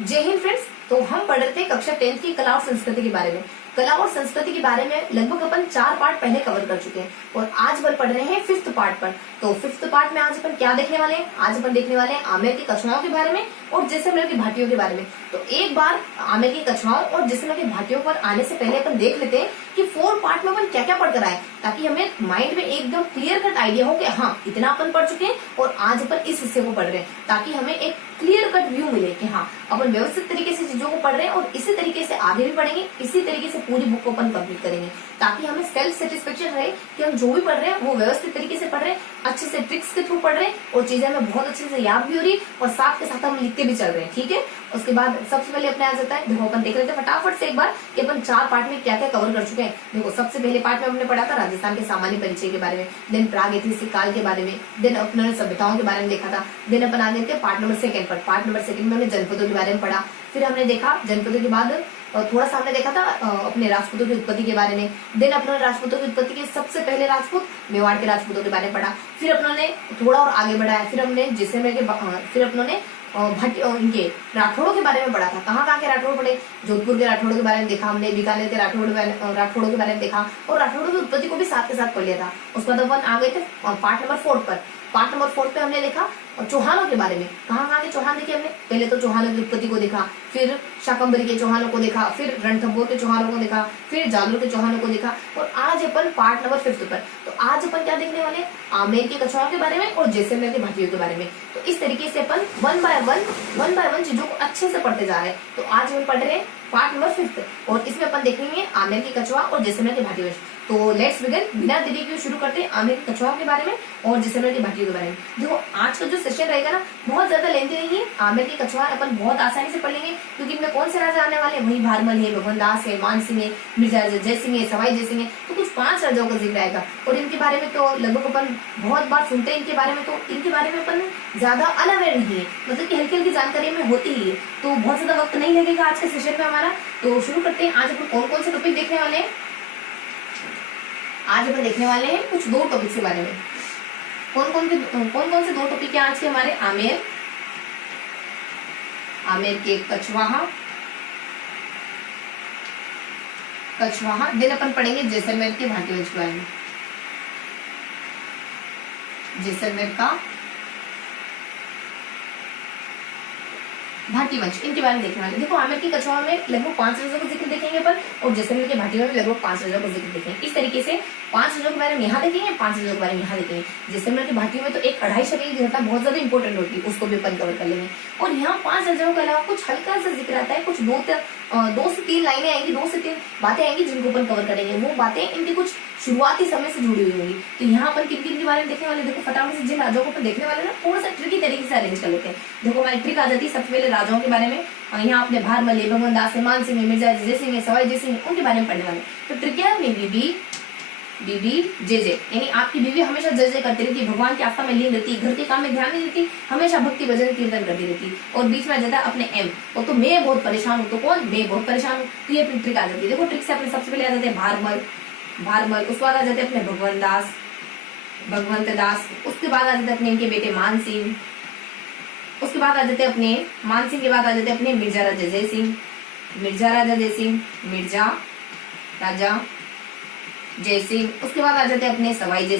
जय हिंद फ्रेंड्स। तो हम पढ़ रहे थे कक्षा 10 की कला और संस्कृति के बारे में। कला और संस्कृति के बारे में लगभग अपन 4 पार्ट पहले कवर कर चुके हैं और आज अपन पढ़ रहे हैं 5th पार्ट पर। तो 5th पार्ट में आज अपन क्या देखने वाले हैं? आज अपन देखने वाले हैं आमेर की कछुआओं के बारे में और जैसलमेर की भाटियों के बारे में। तो एक बार आमेर की कछुआओं और जैसलमेर की भाटियों पर आने से पहले अपन देख लेते हैं कि 4 पार्ट में अपन क्या क्या पढ़ कर आए, ताकि हमें माइंड में एकदम क्लियर कट आइडिया हो कि हाँ इतना अपन पढ़ चुके हैं और आज अपन इस हिस्से को पढ़ रहे हैं, ताकि हमें एक क्लियर कट व्यू मिले कि हाँ अपन व्यवस्थित तरीके से चीजों को पढ़ रहे हैं और इसी तरीके से आगे भी पढ़ेंगे, इसी तरीके से पूरी बुक को अपन कंप्लीट करेंगे, ताकि हमें सेल्फ सेटिस्फेक्शन रहे कि हम जो भी पढ़ रहे हैं वो व्यवस्थित तरीके से पढ़ रहे हैं, अच्छे से ट्रिक्स के थ्रू पढ़ रहे हैं और चीजें हमें बहुत अच्छे से याद भी हो रही और साथ के साथ हम लिखते भी चल रहे हैं। ठीक है, उसके बाद सबसे पहले अपने आ जाता है, देखो अपन देख लेते हैं फटाफट से एक बार कि अपन 4 पार्ट में क्या क्या कवर कर चुके हैं। देखो सबसे पहले पार्ट में हमने पढ़ा था राजस्थान के सामान्य परिचय के बारे में, देन प्राग ऐतिहासिक काल के बारे में, देन अपने सभ्यताओं के बारे में देखा था। देन अपन आ गए थे पार्ट नंबर 2 पर। पार्ट नंबर 2 में हमने जनपदों के बारे में पढ़ा। फिर हमने देखा जनपदों के बाद थोड़ा सा हमने देखा था अपने राजपूतों की उत्पत्ति के बारे में। देन अपने राजपूतों की उत्पत्ति के सबसे पहले राजपूत मेवाड़ के राजपूतों के बारे में पढ़ा। फिर अपनों थोड़ा और आगे बढ़ाया, फिर हमने जैसलमेर के फिर अपनों ने इनके राठौड़ों के बारे में पढ़ा था। कहाँ के राठौड़ पढ़े? जोधपुर के राठौड़ों के बारे में देखा हमने, बीकानेर के राठौड़ों के बारे में देखा और राठौड़ों की उत्पत्ति को भी साथ के साथ पढ़ लिया था। उसके बाद अपन आ गए थे पार्ट नंबर 4 पर। पार्ट नंबर 4 पे हमने देखा चौहानों के बारे में। कहाँ के चौहान देखे हमने? पहले तो चौहानों की उत्पत्ति को देखा, फिर शाकंभरी के चौहानों को देखा, फिर रणथंभौर के चौहानों को देखा, फिर जालोर के चौहानों को देखा और आज अपन पार्ट नंबर 5 पर। तो आज अपन क्या देखने वाले? आमेर की कछुआओं के बारे में और जैसलमेर की भाटियों के बारे में। तो इस तरीके से अपन वन बाय वन चीजों को अच्छे से पढ़ते जा रहे हैं। तो आज हम पढ़ रहे हैं पार्ट नंबर 5 और इसमें अपन देखेंगे आमेर की कछुआ और जैसलमेर की भाटियों। तो लेट्स बिगिन, बिना देरी के शुरू करते हैं आमेर की कछुआओं के बारे में और जैसलमेर की भाटियों के बारे में। देखो आज का जो सेशन रहेगा ना बहुत ज्यादा लेंथी नहीं है। आमेर की कछुआ अपन बहुत आसानी से पढ़ लेंगे क्योंकि इनमें कौन से राजा आने वाले हैं? वही भारमल है, भगवान दास है, मान सिंह है, मिर्जा जय सिंह है, सवाई जय सिंह है। तो कुछ 5 राजाओं का जिक्र आएगा और इनके बारे में तो लगभग अपन बहुत बार सुनते हैं इनके बारे में। तो इनके बारे में अपन ज्यादा अनअवेयर नहीं है, मतलब की हल्की हल्की जानकारी में होती ही है। तो बहुत ज्यादा वक्त नहीं लगेगा आज के सेशन में हमारा। तो शुरू करते हैं। आज अपन कौन कौन से टॉपिक देखने वाले हैं? आज अपन देखने वाले हैं कुछ 2 टॉपिक के बारे में। कौन कौन से 2 टॉपिक हैं आज के हमारे? आमेर के कछवाहा। दिन अपन पढ़ेंगे जैसलमेर के भाटियों के बारे में। जैसलमेर का भाटी वंश, इनके बारे में देखने वाले। देखो आमेर की कछुआ में लगभग 5 राजाओं का जिक्र देखेंगे अपन और जैसलमेर के भाटियों में लगभग 5 राजाओं का जिक्र देखेंगे। इस तरीके से 5 राजाओं के बारे में यहाँ देखेंगे, 5 राजाओं के बारे में यहाँ देखेंगे। जैसलमेर की भाटियों में तो एक अढ़ाई शरीर की घटना बहुत ज्यादा इंपॉर्टेंट होती है, उसको भी अपन कवर कर लेंगे। और यहाँ 5 राजाओं के अलावा कुछ हल्का सा जिक्र आता है, कुछ 2 से 3 लाइनें आएंगी, 2 से 3 बातें आएंगी जिनको अपन कवर करेंगे। वो बातें इनकी कुछ शुरुआती समय से जुड़ी हुई होंगी। तो यहाँ अपन किन के बारे में देखने वाले? देखो फटाफट से जिन राजाओं को अपन देखने वाले ना थोड़ा सा ट्रिकी तरीके से अरेंज कर लेते हैं। देखो हमारी ट्रिक आ जाती है सबसे पहले राजाओं के बारे में। यहाँ अपने भारमल है, भगवान दास है, मान सिंह है, मिर्जा जय सिंह है, सवाई जय सिंह है, उनके बारे में पढ़ने वाले। तो ट्रिक क्या है? बीबी जय, यानी आपकी बीवी हमेशा जय करती रहती है, भगवान की आस्था में लीन रहती है, घर के काम में ध्यान नहीं देती, हमेशा भक्ति भजन कीर्तन करती रहती है। और बीच में आ जाता है अपने एम, और तो मैं बहुत परेशान हूँ। तो कौन? मैं बहुत परेशान हूँ। तो ये अपनी ट्रिक आ जाती है। देखो ट्रिक से अपने सबसे पहले आ जाते हैं भारमल, उसके बाद आ जाते हैं अपने भगवंत दास, उसके बाद आ जाते हैं अपने इनके बेटे मान सिंह, उसके बाद आ जाते हैं अपने मान सिंह के बाद आ जाते हैं अपने मिर्जा राजा जय सिंह, मिर्जा राजा जय सिंह, उसके बाद आ जाते हैं अपने सवाई जय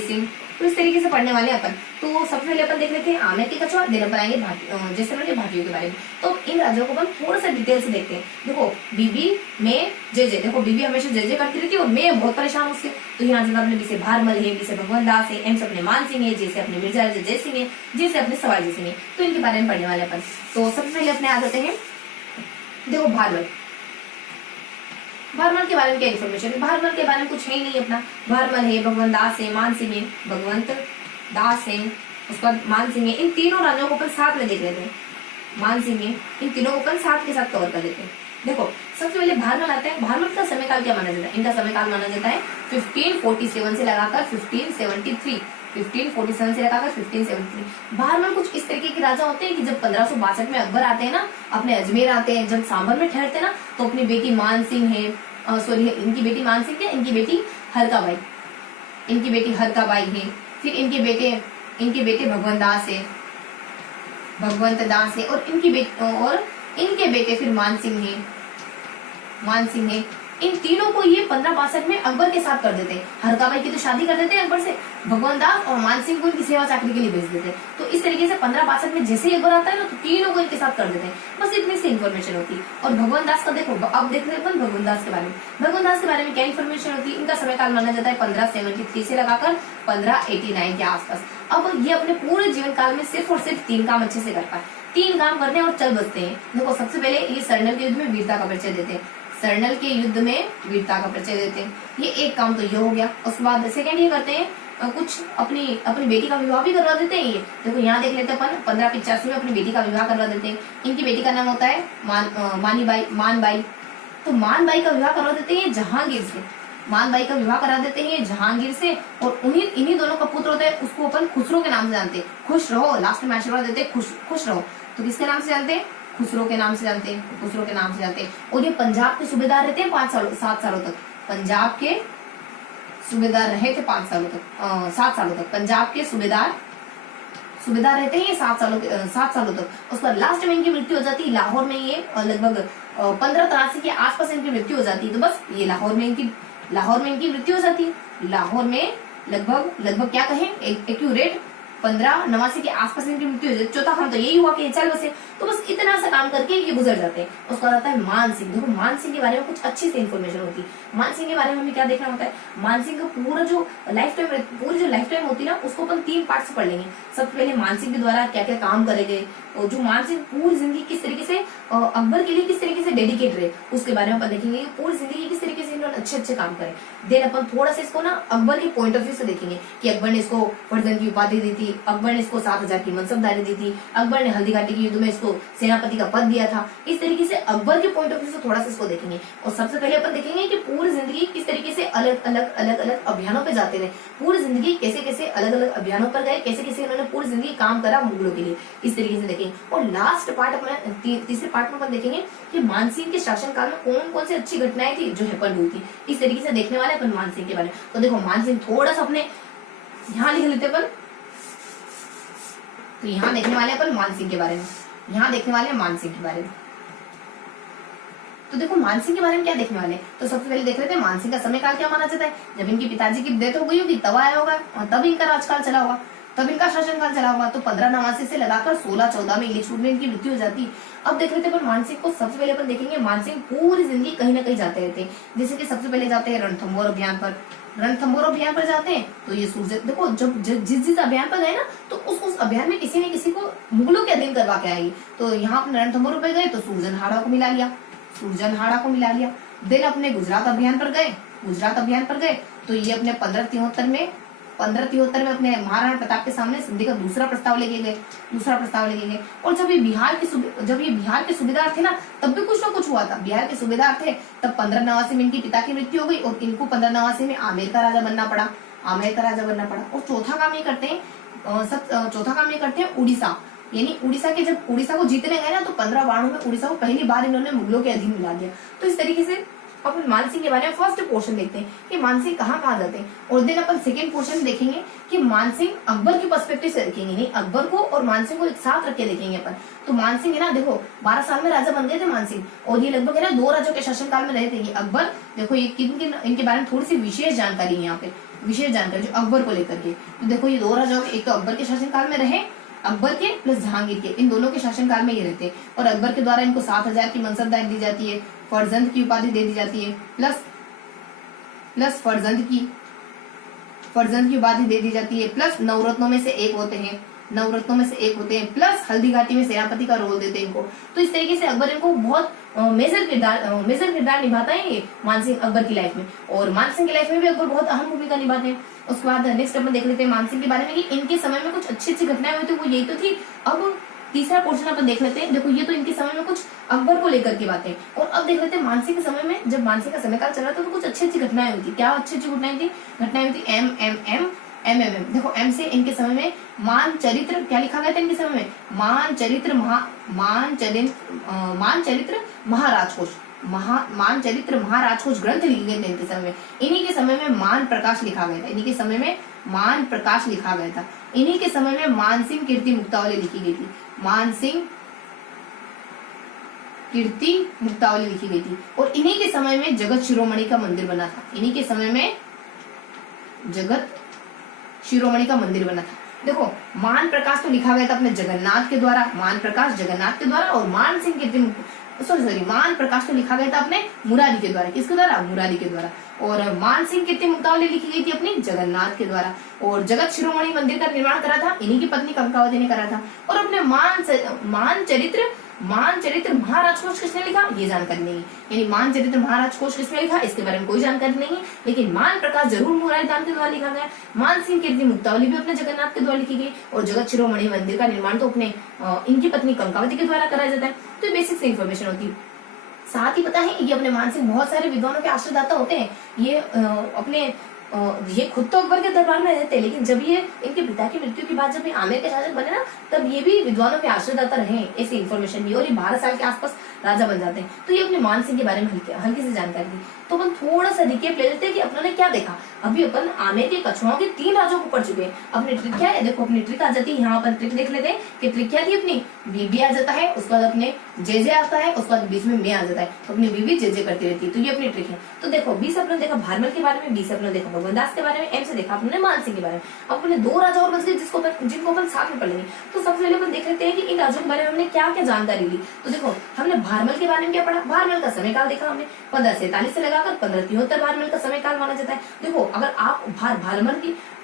सिंह। तो इस तरीके से पढ़ने वाले अपन। तो सबसे पहले अपन देख लेते हैं आमेर की कछुआ, दिन अपन आएंगे जैसलमेर के भाटियों के बारे में। तो इन राजाओं को अपन थोड़ा सा डिटेल से देखते हैं। देखो बीबी में जय, देखो बीबी हमेशा जय करती रहती है और मैं बहुत परेशान हूँ उससे। तो यहाँ से अपने बीसे भारमल है, बीसे भगवान दास है, एम से अपने मान सिंह है, जैसे अपने मिर्जा राजा जय सिंह है, जैसे अपने सवाई जय सिंह है। तो इनके बारे में पढ़ने वाले अपन। तो सबसे पहले अपने आ जाते हैं, देखो भारमल के बारे में क्या इन्फॉर्मेशन? भारमल के बारे में कुछ है ही नहीं अपना। भारमल है, भगवान दास है, मान सिंह है, भगवंत दास है, उसके बाद मान सिंह है। इन तीनों राजाओं को अपन साथ में देख लेते हैं। मान सिंह है, इन तीनों को अपन साथ के साथ कवर कर लेते हैं। देखो सबसे पहले भारमल आता है। भारमल का समय काल क्या माना जाता है? इनका समय काल माना जाता है 1547 से लगाकर 1573। 1547 से लगाकर 1573। भारमल कुछ इस तरीके के राजा होते हैं कि जब 1562 में अकबर आते हैं ना, अपने अजमेर आते हैं, जब सांभर में ठहरते हैं ना, तो अपनी बेटी मान सिंह है, इनकी बेटी मान सिंह है, इनकी बेटी हरकाबाई है, फिर इनके बेटे भगवान दास है, भगवंत दास है और इनके बेटे फिर मान सिंह है। इन तीनों को ये 1562 में अकबर के साथ कर देते हैं। हरका बाई की तो शादी कर देते हैं अकबर से, भगवंत दास और मान सिंह को इनकी सेवा चाकरी के लिए भेज देते हैं। तो इस तरीके से 1562 में जैसे ही अकबर आता है ना, तो तीनों को इनके साथ कर देते हैं। बस इतनी सी इन्फॉर्मेशन होती है। और भगवंत दास का देखो, अब देख रहे हैं भगवंत दास के बारे में। भगवंत दास के बारे में क्या इन्फॉर्मेशन होती है? इनका समय काल माना जाता है 1573 से लगाकर 1589 के आसपास। अब ये अपने पूरे जीवन काल में सिर्फ और सिर्फ 3 काम अच्छे से कर पाए। 3 काम करते हैं और चल बसते हैं। देखो, सबसे पहले ये सरनल के युद्ध में वीरता का परिचय देते हैं। सरनल के युद्ध में वीरता का परिचय देते हैं, ये एक काम तो ये हो गया। उसके बाद सेकंड ये करते हैं, कुछ अपनी बेटी का विवाह भी करवा देते हैं। ये देखो, यहाँ देख लेते हैं अपन 1585 में अपनी बेटी का विवाह करवा देते हैं। इनकी बेटी का नाम होता है मानबाई। तो मानबाई का विवाह करवा देते हैं जहांगीर से। मानबाई का विवाह करा देते हैं जहांगीर से, और इन्हीं दोनों का पुत्र होता है, उसको अपन खुसरो के नाम से जानते हैं। खुश रहो, लास्ट में आशीर्वाद देते हैं खुश रहो। तो किसके नाम से जानते हैं? खुसरो के नाम से जानते हैं। और ये पंजाब के सूबेदार रहते हैं 7 सालों तक। पंजाब के सूबेदार रहे थे 7 सालों तक। पंजाब के सूबेदार रहते हैं ये 7 सालों तक। उसके बाद लास्ट में इनकी मृत्यु हो जाती है लाहौर में। ये लगभग 1583 के आसपास इनकी मृत्यु हो जाती है। तो बस ये लाहौर में इनकी मृत्यु हो जाती है। लाहौर में लगभग क्या कहें, एक्यूरेट 1589 के आसपास इनकी मृत्यु हो जाती है। चौथा काम तो यही हुआ कि चल बसे। तो बस इतना सा काम करके ये गुजर जाते हैं। उसका आता है मान सिंह। देखो, मान सिंह के बारे में कुछ अच्छी सी इन्फॉर्मेशन होती है। मान सिंह के बारे में हमें क्या देखना होता है? मान सिंह का पूरी जो लाइफ टाइम होती है ना, उसको अपन 3 पार्ट से पढ़ लेंगे। सबसे पहले मान सिंह के द्वारा क्या क्या काम करे गए, और जो मान सिंह पूरी जिंदगी किस तरीके से अकबर के लिए किस तरीके से डेडिकेट रहे, उसके बारे में अपन देखेंगे। पूरी जिंदगी किस तरीके से इन्होंने अच्छे काम करे। देन अपन थोड़ा सा इसको ना अकबर के पॉइंट ऑफ व्यू से देखेंगे कि अकबर ने इसको फर्जंद की उपाधि दी थी, अकबर ने इसको 7000 की मनसबदारी दी थी, अकबर ने हल्दी घाटी के युद्ध में इसको सेनापति का पद दिया था। इस तरीके से अकबर के पॉइंट ऑफ व्यू से थोड़ा सा इसको देखेंगे। और सबसे पहले अपन देखेंगे कि पूरी जिंदगी किस तरीके से अलग अलग अभियानों पे जाते रहे। पूरी जिंदगी कैसे अलग अलग अभियानों पर गए, कैसे इन्होंने पूरी जिंदगी काम करा मुगलों के लिए, इस तरीके से देखेंगे। और लास्ट पार्ट अपना तीसरे पार्ट में अपन देखेंगे कि मान सिंह के शासनकाल में कौन कौन सी अच्छी घटनाएं थी जो हैपन हुई थी। इस तरीके से देखने वाले अपन मान सिंह के बारे में। तो देखो, मान सिंह थोड़ा सा अपने यहाँ लिख लेते अपन। तो यहाँ देखने वाले अपन मान सिंह के बारे में। तो देखो, मान सिंह के बारे में क्या देखने वाले। तो सबसे पहले देख लेते हैं मान सिंह का समय काल क्या माना जाता है। जब इनके पिताजी की डेथ हो गई होगी तब आया होगा, और तब इनका राजकाल चला होगा, तब इनका शासनकाल चला होगा। तो 1589 से लगाकर 1614 में इलीचूर में इनकी मृत्यु हो जाती है। अब देख लेते हैं मान सिंह को। सबसे पहले अपन देखेंगे मान सिंह पूरी जिंदगी कहीं ना कहीं जाते रहते हैं। जैसे कि सबसे पहले जाते हैं रणथंभौर अभियान पर जाते हैं। तो ये सूरज, देखो, जब जिस अभियान पर गए ना, तो उस अभियान में किसी ने किसी को मुगलों के अधीन करवा के आएगी। तो यहाँ अपने रणथंभौर पे गए तो सूरजनहाड़ा को मिला लिया। देन अपने गुजरात अभियान पर गए तो ये अपने 1573 में अपने महाराणा प्रताप के सामने संधि का दूसरा प्रस्ताव लेके गए। और जब ये बिहार के सूबेदार थे ना, तब भी कुछ ना कुछ हुआ था। बिहार के सूबेदार थे तब 1589 में इनके पिता की मृत्यु हो गई, और इनको 1589 में आमेर का राजा बनना पड़ा। और चौथा काम ये करते हैं उड़ीसा। यानी जब उड़ीसा को जीतने गए ना, तो 1592 में उड़ीसा को पहली बार इन्होंने मुगलों के अधीन मिला दिया। तो इस तरीके से अपन मान सिंह के बारे में फर्स्ट पोर्शन देखते हैं कि मान सिंह कहाँ जाते हैं। और देन अपन सेकेंड पोर्शन देखेंगे कि मान सिंह अकबर की पर्सपेक्टिव से देखेंगे। नहीं, अकबर को और मान सिंह को एक साथ रख के देखेंगे अपन। तो मान सिंह है ना, देखो 12 साल में राजा बन गए थे मान सिंह, और ये लगभग है ना 2 राजाओं के शासनकाल में रहे थे ये अकबर। देखो, ये इनके बारे में थोड़ी सी विशेष जानकारी है यहाँ पे, जो अकबर को लेकर के। तो देखो, ये 2 राजाओं, एक तो अकबर के शासनकाल में रहे, अकबर के प्लस जहांगीर के, इन दोनों के शासनकाल में ये रहते हैं। और अकबर के द्वारा इनको 7000 की मनसबदारी दी जाती है, फर्जंद की उपाधि दे दी जाती है, प्लस फर्जंद की उपाधि दे दी जाती है, प्लस नवरत्नों में से एक होते हैं, प्लस हल्दी घाटी में सेनापति का रोल देते हैं इनको। तो इस तरीके से अकबर इनको बहुत मेजर किरदार निभाता है ये मान सिंह अकबर की लाइफ में। और मान सिंह की लाइफ में भी अकबर बहुत अहम भूमिका निभाते हैं। उसके बाद नेक्स्ट अपन देख लेते हैं मान सिंह के बारे में कि इनके समय में कुछ अच्छी घटनाएं हुई थी, वो यही तो थी। अब तीसरा पोर्शन अपन देख लेते हैं। देखो, ये तो इनके समय में कुछ अकबर को लेकर की बातें, और अब देख लेते हैं मान सिंह के समय में। जब मान सिंह का समय काल चल रहा था तो कुछ अच्छी घटनाएं हुई थी। क्या अच्छी घटनाएं थी? MMM। देखो, M से इनके समय में मान चरित्र क्या लिखा गया था इनके समय में? मान चरित्र महाराजकोष ग्रंथ लिखे गए थे इनके समय में। इन्हीं के समय में मान प्रकाश लिखा गया था। इन्हीं के समय में मान प्रकाश लिखा गया था। इन्हीं के समय में मानसिंह कीर्ति मुक्तावली लिखी गई थी। मानसिंह कीर्ति मुक्तावली लिखी गई थी। और इन्हीं के समय में जगत शिरोमणि का मंदिर बना था। इन्हीं के समय में जगत शिरोमणि का मंदिर बना था। देखो, मान प्रकाश तो लिखा गया था अपने जगन्नाथ के द्वारा, मान प्रकाश जगन्नाथ के द्वारा, और मान सिंह कीर्ति सॉरी मान प्रकाश तो लिखा गया था अपने मुरारी के द्वारा। किसके द्वारा? मुरारी के द्वारा। और मान सिंह कीर्ति मुक्तावली लिखी गई थी अपनी जगन्नाथ के द्वारा। और जगत शिरोमणि मंदिर का निर्माण करा था इन्हीं की पत्नी कंकावती ने करा था। और अपने मान चरित्र महाराज कोश किसने लिखा? ये जानकारी नहीं, यानी मान चरित्र महाराज कोश किसने लिखा इसके बारे में कोई जानकारी नहीं। लेकिन मान प्रकाश जरूर मुरारी दान के द्वारा लिखा गया। मान सिंह कीर्ति मुक्तावली भी अपने जगन्नाथ के द्वारा लिखी गई। और जगत शिरोमणि मंदिर का निर्माण तो अपने इनकी पत्नी कंकावती के द्वारा कराया जाता है। तो ये बेसिक से इन्फॉर्मेशन होती है। साथ ही पता है ये अपने मानसिंह बहुत सारे विद्वानों के आश्रयदाता होते हैं। ये अपने ये खुद तो अकबर के दरबार में रहते हैं, लेकिन जब ये इनके पिता की मृत्यु के बाद जब ये आमेर के शासक बने ना, तब ये भी विद्वानों के आश्रयदाता रहे। ऐसी इन्फॉर्मेशन भी। और ये 12 साल के आसपास राजा बन जाते हैं। तो ये अपने मानसिंह के बारे में हल्की सी जानकारी दी। तो अपन थोड़ा सा रिकेप ले लेते हैं कि अपनों ने क्या देखा। अभी अपन आमेर के कछुआओं के 3 राजों को पढ़ चुके हैं। अपनी ट्रिक क्या है? देखो, अपनी ट्रिक आ जाती है। यहाँ अपन ट्रिक देख लेते हैं कि ट्रिक क्या थी अपनी। बीबी आ जाता है, उसके बाद अपने जे आता है, उसके बाद बीच में मैं आ जाता है। तो अपनी बीबी जे करती रहती है। तो ये अपनी ट्रिक है। तो देखो, 20 अपने देखा भारमल के बारे में, 20 अपने देखा भगवान दास के बारे में, एम से देखा अपने मानसिंह के बारे में। अब अपने 2 राजा और बच गए जिनको अपन साथ में पढ़ लेंगे। तो सबसे पहले अपन देख लेते हैं कि इन राजों के बारे में हमने क्या क्या जानकारी ली। तो देखो, हमने भारमल के बारे में क्या पढ़ा? भारमल का समय काल देखा हमने। 1547 से लगाकर 1573 भारमल का समय काल माना जाता है। देखो, अगर आप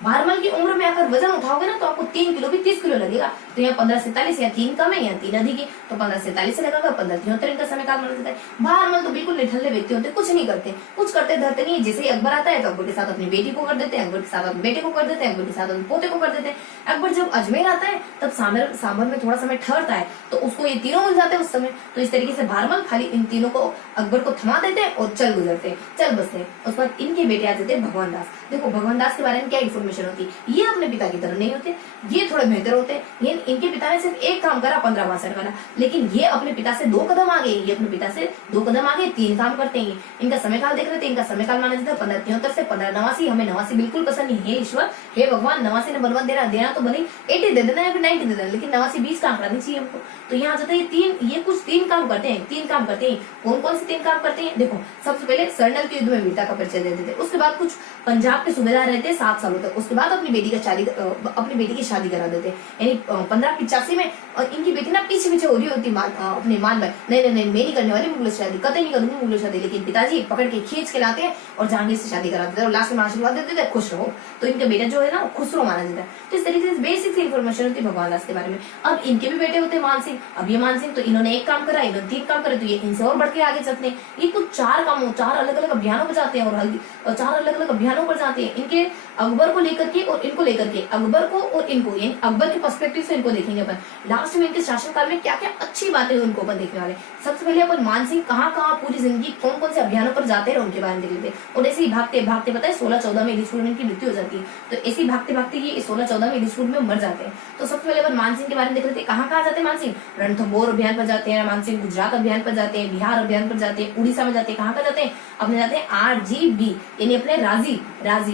भारमल की उम्र में आकर वजन उठाओगे ना, तो आपको 3 किलो भी 30 किलो लगेगा। तो यहाँ 1547 या 3 कम है या 3 अधिक है। तो 1547 से लगाकर 1573 इनका समय काल माना जाता है। भारमल तो बिल्कुल निठल्ले व्यक्ति होते, कुछ नहीं करते, कुछ करते धरते नहीं। जैसे ही अकबर आता है तो अकबर के साथ अपनी बेटी को कर देते हैं, अकबर के साथ अपने बेटे को कर देते हैं, अकबर के साथ अपने पोते को कर देते हैं। अकबर जब अजमेर आता है तब सांभर में थोड़ा समय ठहरता है, तो उसको ये तीनों मिल जाते हैं उस समय। तो इस तरीके से भारमल खाली इन तीनों को अकबर को थमा देते हैं और चल गुजरते हैं, चल बसते हैं। उसके बाद इनके बेटे आ जाते हैं भगवान दास। देखो, भगवान दास के बारे में क्या इन्फॉर्मेशन होती है। ये अपने पिता की तरह नहीं होते, ये थोड़े बेहतर होते हैं। ये इनके पिता ने सिर्फ एक काम करा 1562 वाला, लेकिन ये अपने पिता से 2 कदम आगे। ये अपने पिता से 2 कदम आगे 3 काम करते हैं। इनका समय काल देख रहे थे। इनका समय काल माना जाता है 1573 से 1589। हमें 89 बिल्कुल पसंद नहीं। हे ईश्वर, हे भगवान, 89 ने बलवंत देना तो भले 80 दे देना या फिर 90 दे देना, लेकिन 89 20 का आंकड़ा नहीं चाहिए हमको। तो यहाँ जाता है ये कुछ 3 काम करते हैं। 3 काम करते हैं। कौन कौन से 3 काम करते हैं? देखो, सबसे पहले सरनल के युद्ध में वीरता का परिचय दे देते। उसके बाद कुछ पंजाब के सूबेदार रहते 7 सालों तक। उसके बाद अपनी बेटी की शादी करा देते, यानी 1585 में। और इनकी बेटी ना पीछे हो रही होती अपने मान भाई, नहीं मैं नहीं करने वाली मुगल शादी, कतई नहीं करूंगी मुगल शादी। लेकिन पिताजी पकड़ के खींच के लाते हैं और जहांगीर से शादी करा देते हैं और लास्ट में आशीर्वाद देते थे, खुश रहो। तो इनका बेटा जो है ना खुसरो माना जाता है। तो इस तरीके से बेसिक इन्फॉर्मेशन होती है भगवान दास के बारे में। अब इनके भी बेटे होते हैं मानसिंह। अब ये मानसिंह तो इन्होंने 1 काम करा, इन्होंने 3 काम करे, तो ये इनसे और बढ़ के आगे चलते हैं। ये कुछ 4 अलग अलग अभियानों पर जाते हैं और 4 अलग अलग अभियानों पर जाते हैं। इनके अकबर को लेकर के और इनको लेकर के, अकबर को और इनको, यानी अकबर के पर्सपेक्टिव से इनको देखेंगे अपन। लास्ट में इनके शासनकाल में क्या क्या अच्छी बातें हुई उनको अपन देखने वाले। सबसे पहले अपन मानसिंह कहाँ पूरी जिंदगी कौन कौन से अभियानों पर जाते हैं उनके बारे में देख लेते हैं। और ऐसे ही भागते भागते पता है 1614 में इलिस्पुर में इनकी मृत्यु हो जाती है। तो ऐसे ही भागते भागते ये 1614 में इलिस्पुर में मर जाते हैं। तो सबसे पहले अपन मानसिंह के बारे में देख लेते हैं। कहाँ जाते हैं मानसिंह? रणथंभौर अभियान पर जाते हैं मानसिंह, गुजरात अभियान पर जाते हैं, बिहार अभियान पर जाते हैं, उड़ीसा में जाते हैं। कहाँ जाते हैं? अपने जाते हैं RGB, यानी अपने राजी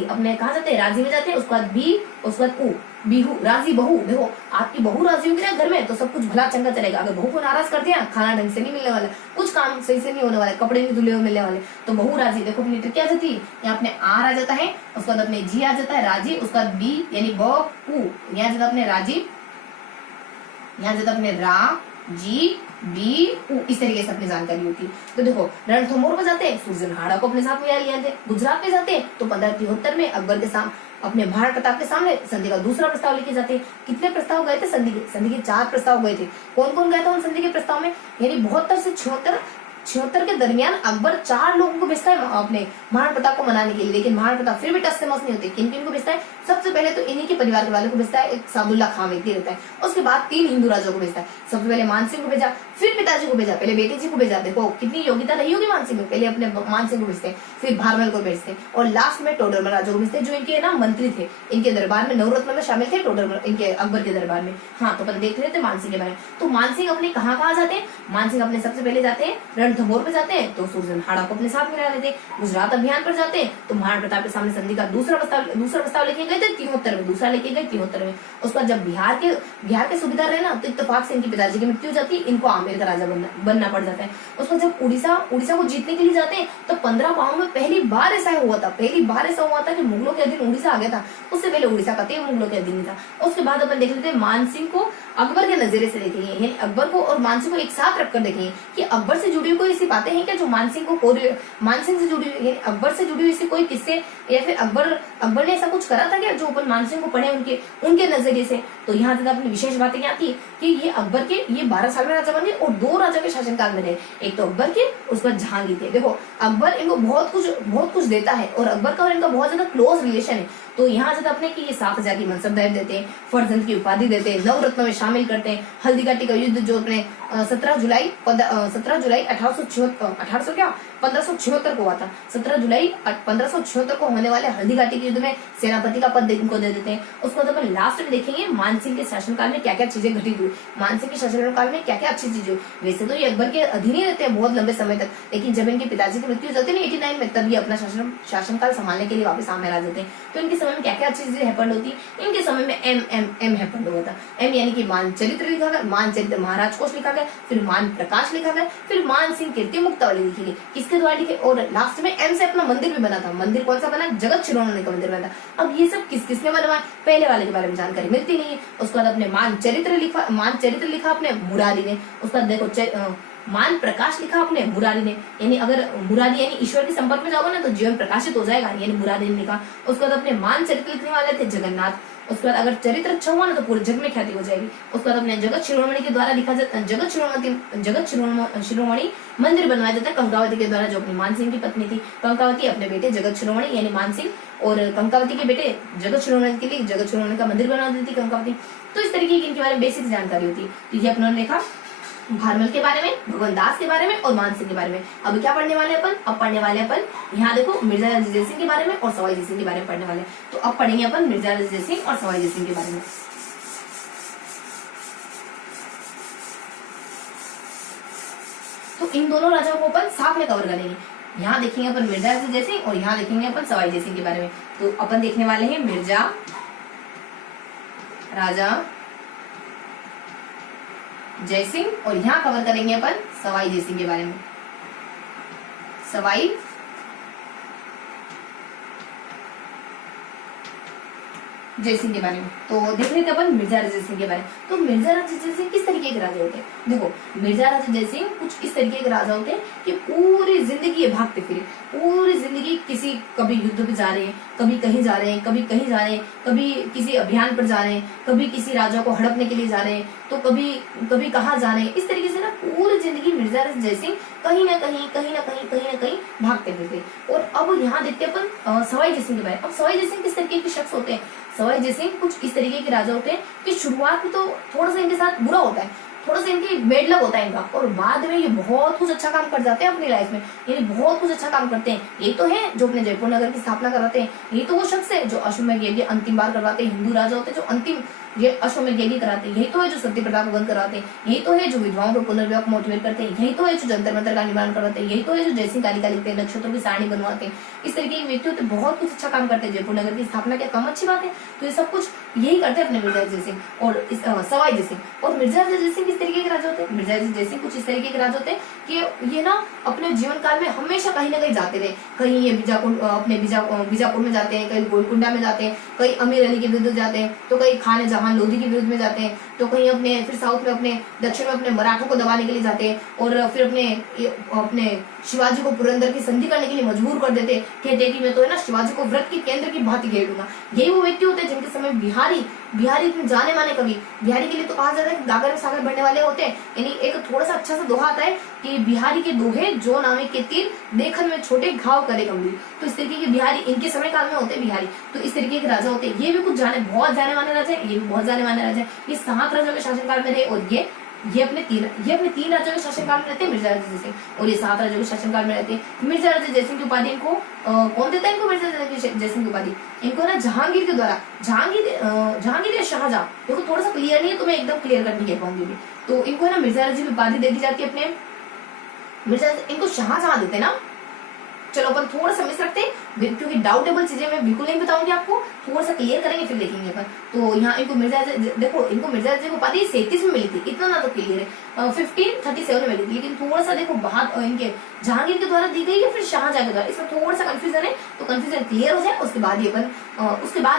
अपने कहाँ जाते हैं? राजी में जाते हैं। उसके बाद बी, उसके बाद ऊ, बिहू, राजी बहू। देखो, आपकी बहू राजी होगी ना घर में, तो सब कुछ भला चंगा चलेगा। अगर बहू को नाराज कर दिया, खाना ढंग से नहीं मिलने वाला, कुछ काम सही से नहीं होने वाला, कपड़े नहीं धुले हुए मिलने वाले। तो बहू राजी। देखो, अपनी ट्रिक क्या जाती है? यहाँ अपने आर आ जाता है, उसके बाद अपने जी आ जाता है राजी, उसके बाद बी यानी ब ऊ, यहाँ जाता अपने राजी, यहाँ जाता अपने रा जी बी ऊ। इस तरीके से अपनी जानकारी होती है। तो देखो, रणथंभौर में जाते हैं, सुरजनहाड़ा को अपने साथ में लिया थे। गुजरात में जाते हैं तो 1573 में अकबर के साथ अपने महाराणा प्रताप के सामने संधि का दूसरा प्रस्ताव लेके जाते हैं। कितने प्रस्ताव गए थे संधि के? 4 प्रस्ताव गए थे। कौन कौन गया था उन संधि के प्रस्ताव में? यानी 72 से 76 के दरमियान अकबर 4 लोगों को भेजता है अपने महाराणा प्रताप को मनाने के लिए। लेकिन महाराणा प्रताप फिर भी टस से मस नहीं होते। किन किन को भेजता है? सबसे पहले तो इन्हीं के परिवार के वालों को भेजता है, एक सादुल्ला खां व्यक्ति रहता है। उसके बाद 3 हिंदू राजाओं को भेजता है। सबसे पहले मानसिंह को भेजा, फिर पिताजी को भेजा, पहले बेटे जी को भेजा। देखो कितनी योग्यता रही होगी मानसिंह में। पहले अपने मानसिंह को भेजते हैं, फिर भारमल को भेजते हैं और लास्ट में टोडरमल राजा को भेजते हैं, जो इनके ना मंत्री थे। इनके दरबार में नवरत्न में शामिल थे टोडरमल, इनके अकबर के दरबार में। हाँ, तो अपन देख रहे थे मानसिंह के बारे में। तो मानसिंह अपने कहाँ जाते हैं? मानसिंह अपने सबसे पहले जाते हैं रणथंभौर पे जाते हैं तो सूरजन हाड़ा को अपने साथ मिला लेते हैं। गुजरात अभियान पर जाते हैं तो महाराणा प्रताप के सामने संधि का दूसरा प्रस्ताव लेके गए थे 73 में, दूसरा लेके गए 73 में। उसके बाद जब बिहार के सूबेदार रहे ना तो इत्तेफाक से इनके पिताजी की मृत्यु हो जाती है, इनको आमेर का राजा बनना पड़ जाता है। उसके बाद जब उड़ीसा को जीतने के लिए जाते हैं तो 15 पाव में पहली बार ऐसा हुआ था कि मुगलों के अधीन उड़ीसा आ गया था। उससे पहले उड़ीसा का मुगलों के अधीन था। उसके बाद अपन देख लेते हैं मानसिंह को अकबर के नजरिए से देखेंगे, यानी अकबर को और मानसिंह को एक साथ रखकर देखेंगे कि अकबर से जुड़ी हुई कोई ऐसी बातें हैं क्या जो मानसिंह से जुड़ी हुई, यानी अकबर से जुड़ी हुई ऐसी कोई किस्से, या फिर अकबर ने ऐसा कुछ करा था क्या जो अपन मानसिंह को पढ़े उनके नजरिए से। तो यहाँ तक अपनी विशेष बातें क्या थी कि ये अकबर के 12 साल में राजा बने और 2 राजा के शासनकाल में रहे, एक तो अकबर के, उसके बाद जहांगीर के। देखो अकबर इनको बहुत कुछ देता है और अकबर का और इनका बहुत ज्यादा क्लोज रिलेशन है। तो यहाँ से अपने कि ये 7,000 की मनसबदारी देते हैं, फर्जंद की उपाधि देते हैं, नवरत्नों में शामिल करते हैं। हल्दीघाटी का युद्ध जो अपने 17 जुलाई 1576 को हुआ था। 17 जुलाई 1576 को होने वाले हल्दीघाटी के युद्ध में सेनापति का पद इनको दे देते हैं। उसको अपन लास्ट में देखेंगे मानसिंह के शासनकाल में क्या क्या चीजें घटित हुई, मानसिंह के शासनकाल में क्या क्या अच्छी चीजें हुई। वैसे तो ये अकबर के अधीन ही रहते हैं बहुत लंबे समय तक, लेकिन जब इनके पिताजी की मृत्यु हो जाती है 89 में, तब ये अपना शासनकाल संभालने के लिए वापस आमेर आ जाते हैं। तो इनके समय में क्या क्या अच्छी चीजें हैपेंड होती है, इनके समय में एम हैपेंड हुआ था। एम यानी कि मान चरित्र लिखा गया, मान चरित्र महाराज कोश लिखा गया, फिर मान प्रकाश लिखा गया, फिर मान सिंह कीर्ति मुक्तावली लिखी गई, किसके द्वारा लिखे, और लास्ट में एम से अपना मंदिर भी बना था। मंदिर कौन सा बना, जगत शिरोमणि का मंदिर बना। अब ये सब किसने बनवाया, पहले वाले के बारे में जानकारी मिलती नहीं है। उसके बाद अपने मान चरित्र लिखा अपने मुरारी ने। उसके बाद देखो मान प्रकाश लिखा अपने मुरारी ने, यानी अगर मुरारी यानी ईश्वर के संपर्क में जाओगे ना तो जीवन प्रकाशित हो जाएगा, यानी मुरारी ने लिखा। उसके बाद अपने मान चरित्र लिखने वाले थे जगन्नाथ। उसके बाद अगर चरित्र अच्छा हुआ ना तो पूरे जग में ख्याति हो जाएगी। उसके बाद अपने जगत शिरोमणि के द्वारा लिखा जाता, जगत शिरोमणि मंदिर बनवाया जाता है कंकावती के द्वारा, जो अपनी मानसिंह की पत्नी थी। कंकावती अपने बेटे जगत शिरोमणि यानी मानसिंह और कंकावती के बेटे जगत शिरोमणि के लिए जगत शिरोमणि का मंदिर बनवा देती कंकावती। तो इस तरीके की इनके बारे में बेसिक जानकारी होती है। तो ये अपने देखा भारमल के बारे में, भगवान दास के बारे में और मानसिंह के बारे में। अब क्या पढ़ने वाले अपन, अब पढ़ने वाले अपन यहाँ देखो मिर्जा जय सिंह के बारे में और सवाई जय सिंह के बारे में पढ़ने वाले। तो अब पढ़ेंगे अपन मिर्जा जय सिंह और सवाई जय सिंह के बारे में। तो इन दोनों राजाओं को अपन साथ में कवर करेंगे। यहाँ देखेंगे अपन मिर्जा जय सिंह और यहाँ देखेंगे अपन सवाई जय सिंह के बारे में। तो अपन देखने वाले हैं मिर्जा राजा जय सिंह और यहाँ कवर करेंगे अपन सवाई जय सिंह के बारे में। सवाई जय सिंह के बारे में तो देख लेते अपन मिर्जा राजा जय सिंह के बारे में। तो मिर्जा राजा जय सिंह किस तरीके के राजा होते हैं, देखो मिर्जा राजा जय सिंह कुछ इस तरीके के राजा होते हैं कि पूरी जिंदगी भागते फिरे, पूरी जिंदगी कभी युद्ध पे जा रहे हैं, कभी कहीं जा रहे हैं, कभी कहीं जा रहे हैं, कभी किसी अभियान पर जा रहे हैं, कभी किसी राजा को हड़पने के लिए जा रहे हैं, तो कभी कहाँ जा रहे हैं। इस तरीके से ना पूरी जिंदगी मिर्जा राजा जय सिंह कहीं ना कहीं भागते फिरते। और अब यहाँ देखते अपन सवाई जय सिंह के बारे में। अब सवाई जय सिंह किस तरीके के शख्स होते हैं, सवाई जय सिंह कुछ इस तरीके के राजा होते हैं कि शुरुआत में तो थोड़ा सा इनके साथ बुरा होता है, थोड़ा सा इनकी बेड लक होता है इनका, और बाद में ये बहुत कुछ अच्छा काम कर जाते हैं अपनी लाइफ में, यानी बहुत कुछ अच्छा काम करते हैं। यही तो है जो अपने जयपुर नगर की स्थापना करवाते हैं, यही तो वो शख्स है जो अश्वमेध यज्ञ अंतिम बार करवाते हैं, हिंदू राजा होते हैं जो अंतिम ये अश्वमेध यज्ञ कराते हैं, यही तो है जो सत्य प्रथा को बंद करवाते हैं, यही तो है जो विधवाओं को पुनर्विवाह को मोटिवेट करते हैं, यही तो है जो जंतर मंतर का निर्माण करवाते हैं, यही तो है जो जयसिंह कालिका लिखते हैं, नक्षत्रों की सारणी बनवाते हैं। इस तरीके के व्यक्ति होते बहुत कुछ अच्छा काम करते हैं जयपुर नगर की स्थापना, क्या कम अच्छी बात है। तो ये सब कुछ यही करते हैं अपने मिर्जा जय सिंह और सवाई जय सिंह। और मिर्जा जय सिंह किस तरीके के राजा होते हैं, मिर्जा जय सिंह कुछ इस तरीके के राजा होते हैं कि ये ना अपने जीवन काल में हमेशा कहीं ना कहीं जाते रहे, कहीं ये बीजापुर में जाते हैं, कहीं गोलकुंडा में जाते हैं, कहीं अमीर अली के विरुद्ध जाते हैं, तो कहीं खान जहां लोधी के विरुद्ध में जाते हैं, तो कहीं अपने फिर साउथ में अपने दक्षिण में अपने मराठों को दबाने के लिए जाते हैं, और फिर अपने शिवाजी को पुरंदर की संधि करने के लिए मजबूर कर देते, कहते कि मैं तो है ना शिवाजी को व्रत के केंद्र की भांति घेर लूंगा। यही वो व्यक्ति होते हैं जिनके समय बिहारी इतने जाने माने कवि, बिहारी के लिए तो कहा जाता है कि गागर में सागर बढ़ने वाले होते हैं, यानी एक थोड़ा सा अच्छा सा दोहा आता है कि बिहारी के दोहे जो नामे के तीर देखन में छोटे घाव करे गंभीर। तो इस तरीके के बिहारी इनके समय काल में होते हैं बिहारी, तो इस तरीके के राजा होते हैं। ये भी कुछ बहुत जाने माने राजा है, ये भी बहुत जाने माने राजा है। ये 7 राजाओं के शासनकाल में रहे, और ये अपने तीन राजाओं के शासनकाल में रहते हैं मिर्जा राजा जय सिंह, और ये 7 राजाओं के शासनकाल में रहते हैं। मिर्जा राजा जय सिंह की उपाधि इनको कौन देता है, इनको मिर्जा जय सिंह की उपाधि इनको ना जहांगीर के द्वारा, जहांगीर या शाहजहां, देखो थोड़ा सा क्लियर नहीं है तो मैं एकदम क्लियर करके कह पाऊंगी। तो इनको है ना मिर्जा राजा की उपाधि दे दी जाती है अपने मिर्जा इनको शाहजहां देते ना। चलो अपन थोड़ा सा मिस रखते हैं क्योंकि डाउटेबल चीजें मैं बिल्कुल नहीं बताऊंगी आपको, थोड़ा सा क्लियर करेंगे फिर देखेंगे अपन। तो यहाँ इनको मिर्जा देखो, इनको मिर्जा की उपाधि 37 में मिली थी, इतना ना तो क्लियर है। 1537 में मिली थी, लेकिन थोड़ा सा देखो बात इनके जहांगीर के द्वारा दी गई है फिर शाहजहां के द्वारा, इसमें थोड़ा सा कंफ्यूजन है। तो कंफ्यूजन क्लियर हो जाए उसके बाद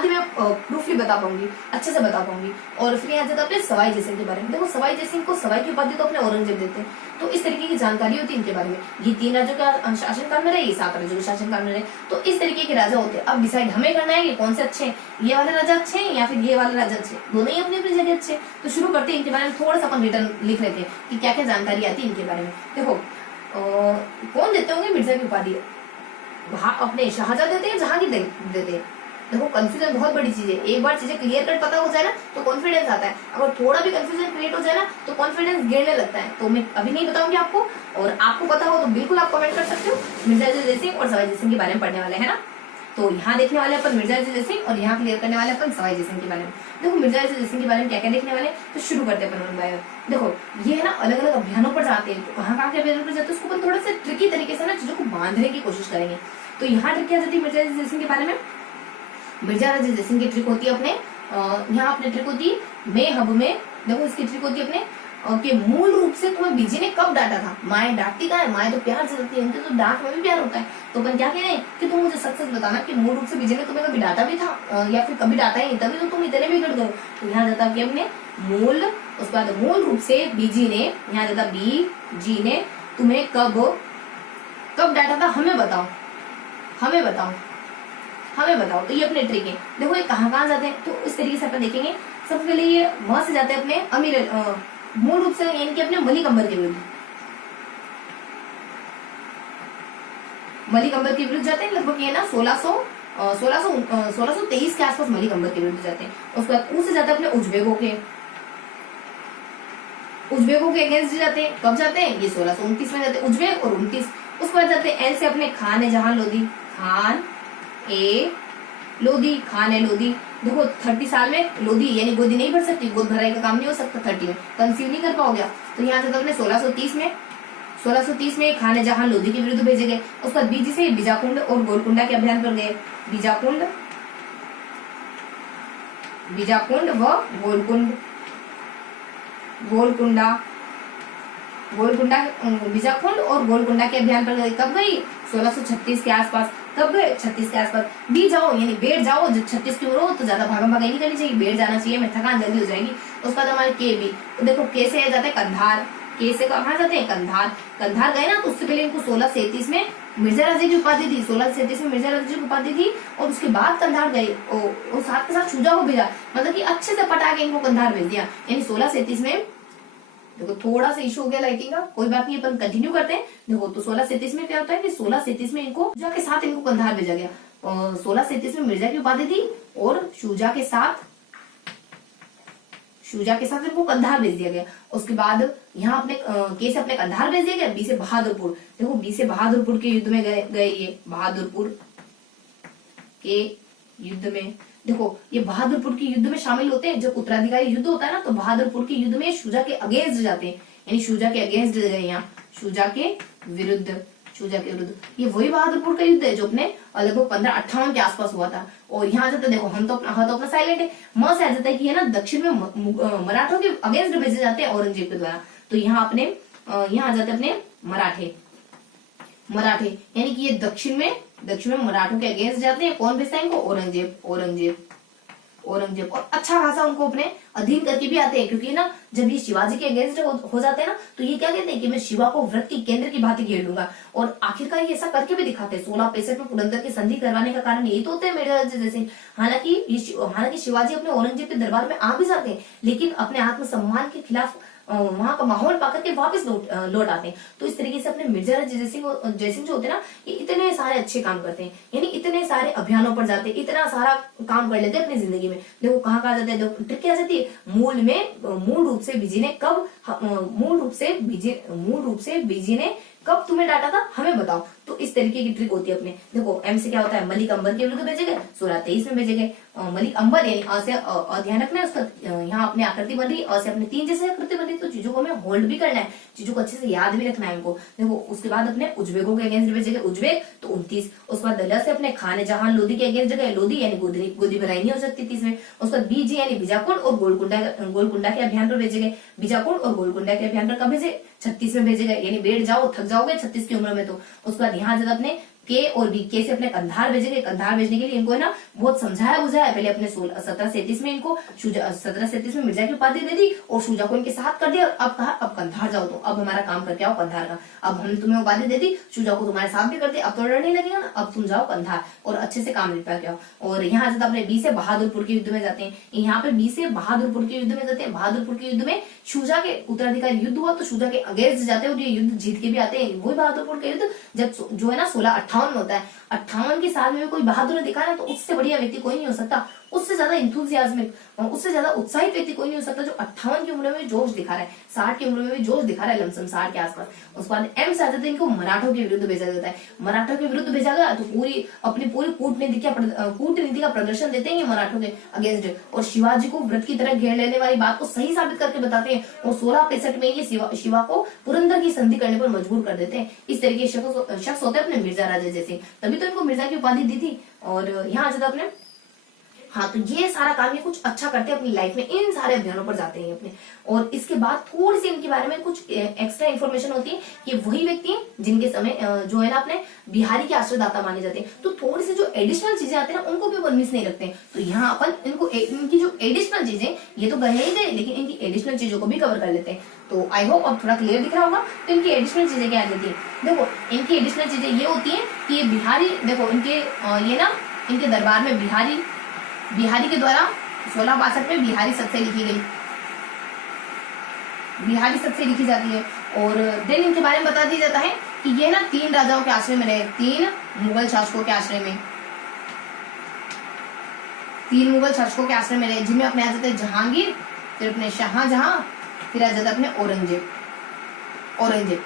ही मैं प्रूफली बता पाऊंगी, अच्छे से बता पाऊंगी। और फिर यहाँ जाता अपने सवाई जयसिंह के बारे में। देखो सवाई जयसिंह को सवाई की उपाधि तो अपने औरंगजेब देते हैं, तो इस तरीके की जानकारी होती है इनके बारे में। ये 3 राज्यों का शासनकाल में रहे, ये 7 राज्यों के शासनकाल में रहे, तो इस तरीके के राजा होते हैं। अब डिसाइड हमें करना है कि कौन से अच्छे हैं, ये वाले राजा अच्छे हैं या फिर ये वाले राजा अच्छे, दोनों ही अपनी अपनी जगह अच्छे हैं। तो शुरू करते हैं इनके बारे में, थोड़ा सा अपन रिटर्न लिख लेते हैं कि क्या क्या जानकारी आती है इनके बारे में। देखो कौन देते होंगे मिर्जा की उपाधि, अपने शाहजहां देते हैं, जहांगीर देते हैं। देखो कंफ्यूजन बहुत बड़ी चीज है, एक बार चीजें क्लियर कट पता हो जाए ना तो कॉन्फिडेंस आता है, अगर थोड़ा भी कंफ्यूजन क्रिएट हो जाए ना तो कॉन्फिडेंस गिरने लगता है। तो मैं अभी नहीं बताऊंगी आपको, और आपको पता हो तो बिल्कुल आप कमेंट कर सकते हो। मिर्जा जयसिंह और सवाई जयसिंह के बारे में पढ़ने वाले है ना, तो यहाँ देखने वाले अपन मिर्जा जयसिंह और यहाँ क्लियर करने वाले अपन सवाई जयसिंह के बारे में। देखो मिर्जा जयसिंह के बारे में क्या क्या देखने वाले, तो शुरू करते हैं अपन बाय। देखो ये है ना अलग अलग अभियानों पर जाते हैं, तो कहाँ के अभियानों पर जाते हैं उसको अपन थोड़ा सा ट्रिकी तरीके से ना चीजों को बांधने की कोशिश करेंगे। तो यहाँ ट्रिक क्या जाती है मिर्जा जयसिंह के बारे में। मिर्जा जयसिंह की ट्रिक होती है अपने यहाँ अपने ट्रिक होती है मैं हब में। देखो इसकी ट्रिक होती है अपने कि मूल रूप से तुम्हें बीजी ने कब डांटा था। माए डांटती का है, माए तो प्यार से रखती है, उनके तो डांट में भी प्यार होता है। तो अपन क्या कह रहे हैं कि तुम मुझे सच सच बताना कि मूल रूप से बीजी ने तुम्हें कभी डांटा भी था या फिर कभी डांटा ही नहीं, तभी तो तुम इतने बिगड़ गए। तो यहाँ जाता कि अपने मूल, उसके बाद मूल रूप से बीजी ने, यहाँ जाता बीजी ने तुम्हें कब डांटा था, हमें बताओ, हमें बताओ, हमें बताओ। तो ये अपने ट्रिक है। देखो ये कहाँ जाते हैं, तो इस तरीके से अपन देखेंगे। सबसे पहले ये वहां से जाते हैं अपने अमीर, मूल रूप से यानी कि अपने मलिक अंबर के विरुद्ध, मलिक अंबर के विरुद्ध जाते हैं। लगभग ये ना 1623 के आसपास मलिक अंबर के विरुद्ध जाते हैं। उसके बाद उससे जाते हैं अपने उज्बेकों के अगेंस्ट जाते हैं। कब जाते हैं, ये 1629 में जाते हैं उज्बेक और 29। उसके बाद जाते हैं एल से अपने खान ए जहां लोधी, खान ए लोधी। देखो 30 साल में लोधी यानी गोदी नहीं भर सकती, गोद भराई का काम नहीं हो सकता, 30 में कंसीव नहीं कर पाओगे। तो यहाँ से तो अपने 1630 में खान ए जहां लोधी के विरुद्ध भेजे गए। उसके बाद बीजी से बीजाकुंड और गोलकुंडा के अभियान पर गए। बीजाकुंड व बीजाकुंड और गोलकुंडा के अभियान पर गए। कब गई, 1636 के आसपास। कब गए, 36 के आसपास। बी जाओ यानी बैठ जाओ, जब 36 की उम्र हो तो ज्यादा भागम भगाई नहीं करनी चाहिए, बैठ जाना चाहिए, मैं थकान जल्दी हो जाएगी। उसके बाद हमारे के बी, तो देखो के से जाते हैं कंधार, के से कहाँ जाते हैं, कंधार गए ना। तो उससे पहले इनको 1637 में मिर्जा राजे की उपाधि थी, 1637 में मिर्जा राजे की उपाधि थी, और उसके बाद कंधार गए और साथ के साथ शुजा को भेजा, मतलब कि अच्छे से पटा के इनको कंधार भेज दिया। यानी 1637 में देखो थोड़ा सा इशू हो गया लाइटिंग का, कोई बात नहीं, अपन कंटिन्यू करते हैं। देखो तो 1637 में क्या होता है कि 1637 में इनको शुजा के साथ इनको कंधार भेजा गया। 1637 में मिर्जा की उपाधि थी और शुजा के साथ इनको कंधार भेज दिया गया। उसके बाद यहाँ अपने के से अपने कंधार भेज दिया गया। बी से बहादुरपुर, देखो बी से बहादुरपुर के युद्ध में गए ये बहादुरपुर के युद्ध में। देखो ये बहादुरपुर के युद्ध में शामिल होते हैं। जब उत्तराधिकारी युद्ध होता है ना तो बहादुरपुर के युद्ध में शुजा के अगेंस्ट जाते हैं, यानी शुजा के अगेंस्ट गए, यहाँ शुजा के विरुद्ध। ये वही बहादुरपुर का युद्ध है जो अपने लगभग 1558 के आसपास हुआ था। और यहाँ जाते देखो हम तो अपना साइलेंट है, म से आ जाता है कि है ना दक्षिण में मराठों के अगेंस्ट भेजे जाते हैं औरंगजेब के द्वारा। तो यहाँ अपने यहाँ आ जाते अपने मराठे, यानी कि ये दक्षिण में मराठों के अगेंस्ट जाते हैं। कौन भेजता है इनको, औरंगजेब। और अच्छा खासा उनको अपने अधीन करके भी आते हैं, क्योंकि ना जब ये शिवाजी के अगेंस्ट हो जाते हैं ना तो ये क्या कहते हैं कि मैं शिवा को व्रत की केंद्र की भांति घेर लूंगा। और आखिरकार ये ऐसा करके भी दिखाते हैं। 1665 में पुरंदर की संधि करवाने का कारण यही तो होता है मिर्जा जयसिंह। हालांकि शिवाजी अपने औरंगजेब के दरबार में आ भी जाते हैं, लेकिन अपने आत्मसम्मान के खिलाफ वहां का माहौल पाकर के वापस लौट आते हैं। तो इस तरीके से अपने मिर्जा जयसिंह जो होते हैं ना, ये इतने सारे अच्छे काम करते हैं, यानी इतने सारे अभियानों पर जाते हैं, इतना सारा काम कर लेते हैं अपनी जिंदगी में। देखो कहाँ जाते हैं, ट्रिक क्या जाती है, मूल रूप से बीजी ने कब तुम्हें डांटा था हमें बताओ। तो इस तरीके की ट्रिक होती है अपने। देखो एम से क्या होता है, मलिक अंबर के विरुद्ध भेजे गए, 1623 में भेजे गए। मलिक अंबर यानी अ से ध्यान रखना है उसका, यहाँ अपने आकृति बन रही, अ से अपने 3 जैसे आकृति बन रही, तो चीजों को हमें होल्ड भी करना है, चीजों को अच्छे से याद भी रखना है हमको। देखो उसके बाद अपने उज्बेकों के अगेंस्ट भेजे गए, उज्बेक तो 29। उसके बाद दला से अपने खाने जहां लोधी के अगेंस्ट जगह, लोधी यानी गोदी भराई नहीं हो सकती 30 में। उसके बाद बीजी यानी बीजाकुंड और गोलकुंडा के अभियान पर भेजे गए। बीजाकुंड और गोलकुंडा के अभियान पर कब भेजे, 36 में भेजे गए, यानी बैठ जाओ थक जाओगे 36 की उम्र में। तो उसके बाद यहाँ जब अपने के और बी, के से अपने कंधार भेजेंगे। कंधार भेजने के लिए इनको है ना बहुत समझाया बुझाया, पहले अपने 1737 में इनको 1737 में मिर्जा की उपाधि दे दी और शुजा को इनके साथ कर दिया। अब कहा अब कंधार जाओ, तो अब हमारा काम करके आओ कंधार का। अब हमने तुम्हें उपाधि दे दी, शुजा को तुम्हारे साथ भी कर दिया, अब तो डर नहीं लगेगा ना, अब तुम जाओ कंधार और अच्छे से काम निपटा के आओ। और यहाँ से अपने बी से बहादुरपुर के युद्ध में जाते हैं। यहाँ पे बी से बहादुरपुर के युद्ध में जाते हैं। बहादुरपुर के युद्ध में शुजा के उत्तराधिकारी युद्ध हुआ, तो शुजा के अगेंस्ट जाते हैं और ये युद्ध जीत के भी आते हैं। वही बहादुरपुर का युद्ध जब जो है ना 1658 में होता है। 58 के साल में कोई बहादुर दिखा ना, तो उससे बढ़िया व्यक्ति कोई नहीं हो सकता, उससे ज्यादा इंथुजियाज्मिक, उससे ज्यादा उत्साहित व्यक्ति कोई नहीं हो सकता जो 58 की उम्र में जोश दिखा रहा है, 60 की उम्र में भी जोश दिखा रहा है, लमसम 60 के आसपास। उसके बाद एम से आ जाते हैं, इनको मराठों के विरुद्ध भेजा जाता है। मराठों के विरुद्ध भेजा गया तो अपनी पूरी कूटनीति का प्रदर्शन देते हैं ये मराठों के अगेंस्ट, और शिवाजी को व्रत की तरह घेर लेने वाली बात को सही साबित करके बताते हैं। और 1665 में ये शिवा को पुरंदर की संधि करने पर मजबूर कर देते हैं। इस तरीके शख्स होते हैं अपने मिर्जा राजा जैसे, तभी तो इनको मिर्जा की उपाधि दी थी। और यहाँ आ जाता अपने, हाँ तो ये सारा काम ये कुछ अच्छा करते हैं अपनी लाइफ में, इन सारे अभियानों पर जाते हैं अपने। और इसके बाद थोड़ी सी इनके बारे में कुछ एक्स्ट्रा इन्फॉर्मेशन होती है कि वही व्यक्ति हैं जिनके समय जो है ना अपने बिहारी के आश्रयदाता माने जाते हैं। तो थोड़ी सी जो एडिशनल चीजें आती है ना उनको भी अपन मिस नहीं रखते हैं। तो यहाँ अपन इनको इनकी जो एडिशनल चीजें, ये तो गए ही थे लेकिन इनकी एडिशनल चीजों को भी कवर कर लेते हैं। तो आई होप अब थोड़ा क्लियर दिख रहा होगा। तो इनकी एडिशनल चीजें क्या आ जाती है, देखो इनकी एडिशनल चीजें ये होती है कि बिहारी, देखो इनके ये ना इनके दरबार में बिहारी के द्वारा 1662 में बिहारी सत्से लिखी गई, बिहारी सत्से लिखी जाती है। और देन इनके बारे में बता दिया जाता है कि ये ना 3 राजाओं के आश्रय में रहे, 3 मुगल शासकों के आश्रय में, 3 मुगल शासकों के आश्रय में रहे, जिनमें अपने आ जाते हैं जहांगीर, फिर अपने शाहजहां, फिर आ जाता है अपने औरंगजेब।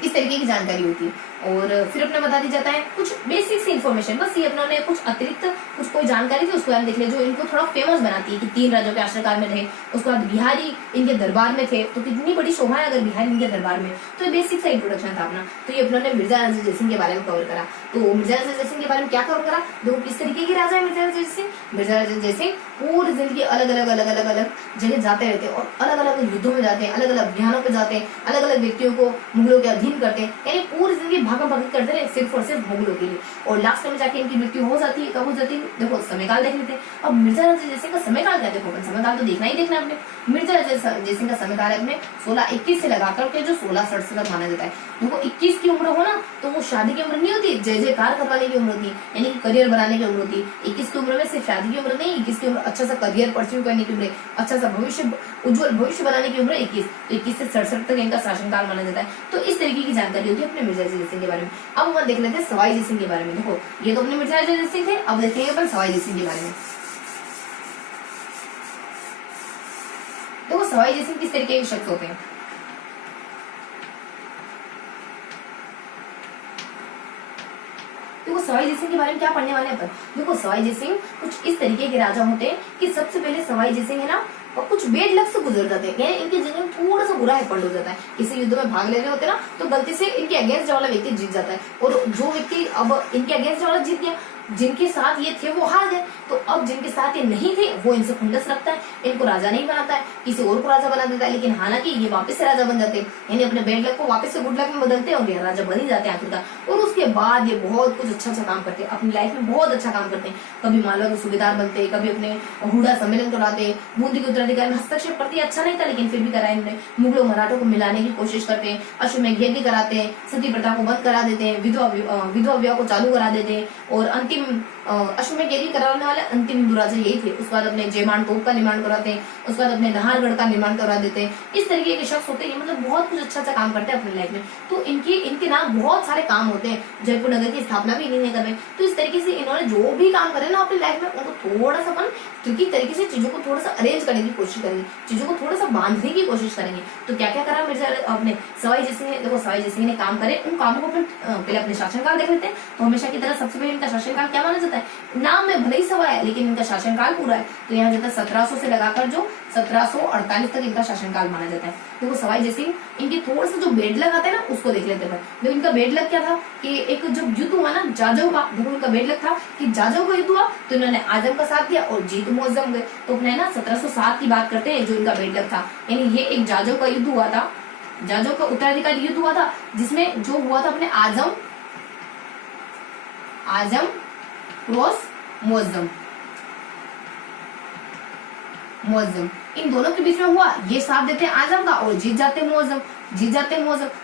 इस तरीके की जानकारी होती है। और फिर अपने बता दी जाता है कुछ बेसिक सी इन्फॉर्मेशन, बस ये अपने कुछ अतिरिक्त कुछ कोई जानकारी थी उसको देख ले जो इनको थोड़ा फेमस बनाती है कि 3 राजाओं के आश्रयकाल में रहे। उसके बाद बिहारी इनके दरबार में थे, तो कितनी बड़ी शोभा है अगर बिहारी इनके दरबार में। तो ये बेसिक सा इंट्रोडक्शन था अपना। तो ये अपने मिर्जा रणजीत जयसिंह के बारे में कवर करा। तो मिर्जा रणजीत जयसिंह के बारे में क्या कवर करा, देखो किस तरीके के राजा है मिर्जा रणजीत जयसिंह। मिर्जा रणजीत जयसिंह पूरी जिंदगी अलग अलग जगह जाते रहते हैं और अलग अलग युद्धों में जाते हैं, अलग अलग अभियानों पे जाते हैं, अलग अलग व्यक्तियों को मुगलों के अधीन करते हैं, यानी पूरी जिंदगी भागा-भागी करते रहे सिर्फ और सिर्फ मुगलों के लिए। और लास्ट में जाके इनकी मृत्यु हो जाती है। कब हो जाती है, देखो समयकाल देख लेते हैं। अब मिर्जा रणजीत जयसिंह का समयकाल क्या, देखो समयकाल तो देखना ही देखना है अपने। मिर्जा रणजीत जयसिंह का समयकाल है अपने 1621 से लगाकर के जो 1667 तक माना जाता है। देखो 21 की उम्र हो ना तो वो शादी की उम्र नहीं होती, जय जयकार करवाने की उम्र होती है, यानी कि करियर बनाने की उम्र होती है। 21 की उम्र में सिर्फ शादी की उम्र नहीं, 21 की उम्र अच्छा सा करियर परस्यू करने की उम्र, अच्छा सा उज्जवल भविष्य बनाने की उम्र 21। तो 21 से 67 तक इनका शासनकाल माना जाता है। तो इस तरीके की जानकारी होती है अपने मिर्जा रणजीत जयसिंह के बारे में। अब हम देख लेते हैं सवाई जय सिंह के बारे में। देखो ये तो अपने मिर्जा रणजीत जयसिंह थे, अब देखेंगे अपन सवाई जय सिंह के बारे में। देखो सवाई जय सिंह किस तरीके के शख्स होते हैं। देखो सवाई जय सिंह के बारे में क्या पढ़ने वाले हैं अपन। देखो सवाई जय सिंह कुछ इस तरीके के राजा होते हैं कि सबसे पहले सवाई जय सिंह है ना और कुछ बेड लक से गुजर जाते हैं, इनकी जिंदगी में थोड़ा सा बुरा हैपन हो जाता है। किसी युद्ध में भाग ले रहे होते हैं ना तो गलती से इनके अगेंस्ट वाला व्यक्ति जीत जाता है, और जो व्यक्ति अब इनके अगेंस्ट वाला जीत गया, जिनके साथ ये थे वो हार गए। तो अब जिनके साथ ये नहीं थे वो इनसे खुंदस रखता है, इनको राजा नहीं बनाता है, किसी और को राजा बना देता है। लेकिन हालांकि ये वापस से राजा बन जाते हैं, यानी अपने बैड लक को वापस से गुड लक में बदलते हैं और ये राजा बन ही जाते हैं आखिरकार। और उसके बाद ये बहुत कुछ अच्छा काम करते हैं, अपनी लाइफ में बहुत अच्छा काम करते हैं। कभी मालवा के सूबेदार बनते, कभी अपने हुडा सम्मेलन कराते, बूंदी के उत्तराधिकारी में हस्तक्षेप करते, अच्छा नहीं था लेकिन फिर भी कराए इन्होंने। मुगलों मराठों को मिलाने की कोशिश करते हैं, अश्वमेध यज्ञ कराते हैं, सती प्रथा को बंद करा देते हैं, विधवा विवाह को चालू करा देते हैं, और अंतिम अश्वमेध यज्ञ कराने वाले अंतिम हिंदू राजा यही थे। उसके बाद अपने जयमान तोप का निर्माण करवाते हैं, उसके बाद अपने नाहरगढ़ का निर्माण करवा देते हैं। इस तरीके के शख्स होते हैं, मतलब बहुत कुछ अच्छा काम करते हैं अपनी लाइफ में। तो इनके ना बहुत सारे काम होते हैं। जयपुर नगर की स्थापना भी इन्हीं ने कर रहे। तो इस तरीके से इन्होंने जो भी काम करे ना अपनी लाइफ में, उनको थोड़ा सा अपन ट्रिकी तरीके से चीजों को थोड़ा सा अरेंज करने की कोशिश करेंगे, चीजों को थोड़ा सा बांधने की कोशिश करेंगे। तो क्या क्या करा मिर्जा अपने सवाई जय सिंह ने, देखो सवाई जय सिंह ने काम करे, उन कामों को पहले अपने शासनकाल देख लेते हैं। तो हमेशा की तरह सबसे पहले इनका शासनकाल क्या माना जाता है, नाम में भले ही सवाई है लेकिन इनका शासनकाल पूरा है। तो यहाँ जाता है 1700 से लगाकर जो 1748 तक इनका शासनकाल माना जाता है। देखो सवाई जय सिंह, इनकी थोड़ा सा जो बेडलक आता है ना उसको देख लेते हैं। देखो इनका बेडलक क्या था कि एक जब युद्ध हुआ ना जाजव का, देखो इनका बेडलक था कि जाजव का युद्ध हुआ तो इन्होंने आजम का साथ दिया और जीत मुअज्जम गए। तो अपने ना 1707 की बात करते हैं जो इनका बेडलक था, यानी ये एक जाजव का युद्ध हुआ था, जाजव का उत्तराधिकारी युद्ध हुआ था, जिसमें जो हुआ था अपने आजम क्रॉस मुअज्जम, इन दोनों के बीच में हुआ। ये साथ देते हैं आजम का और जीत जाते मुअज्जम।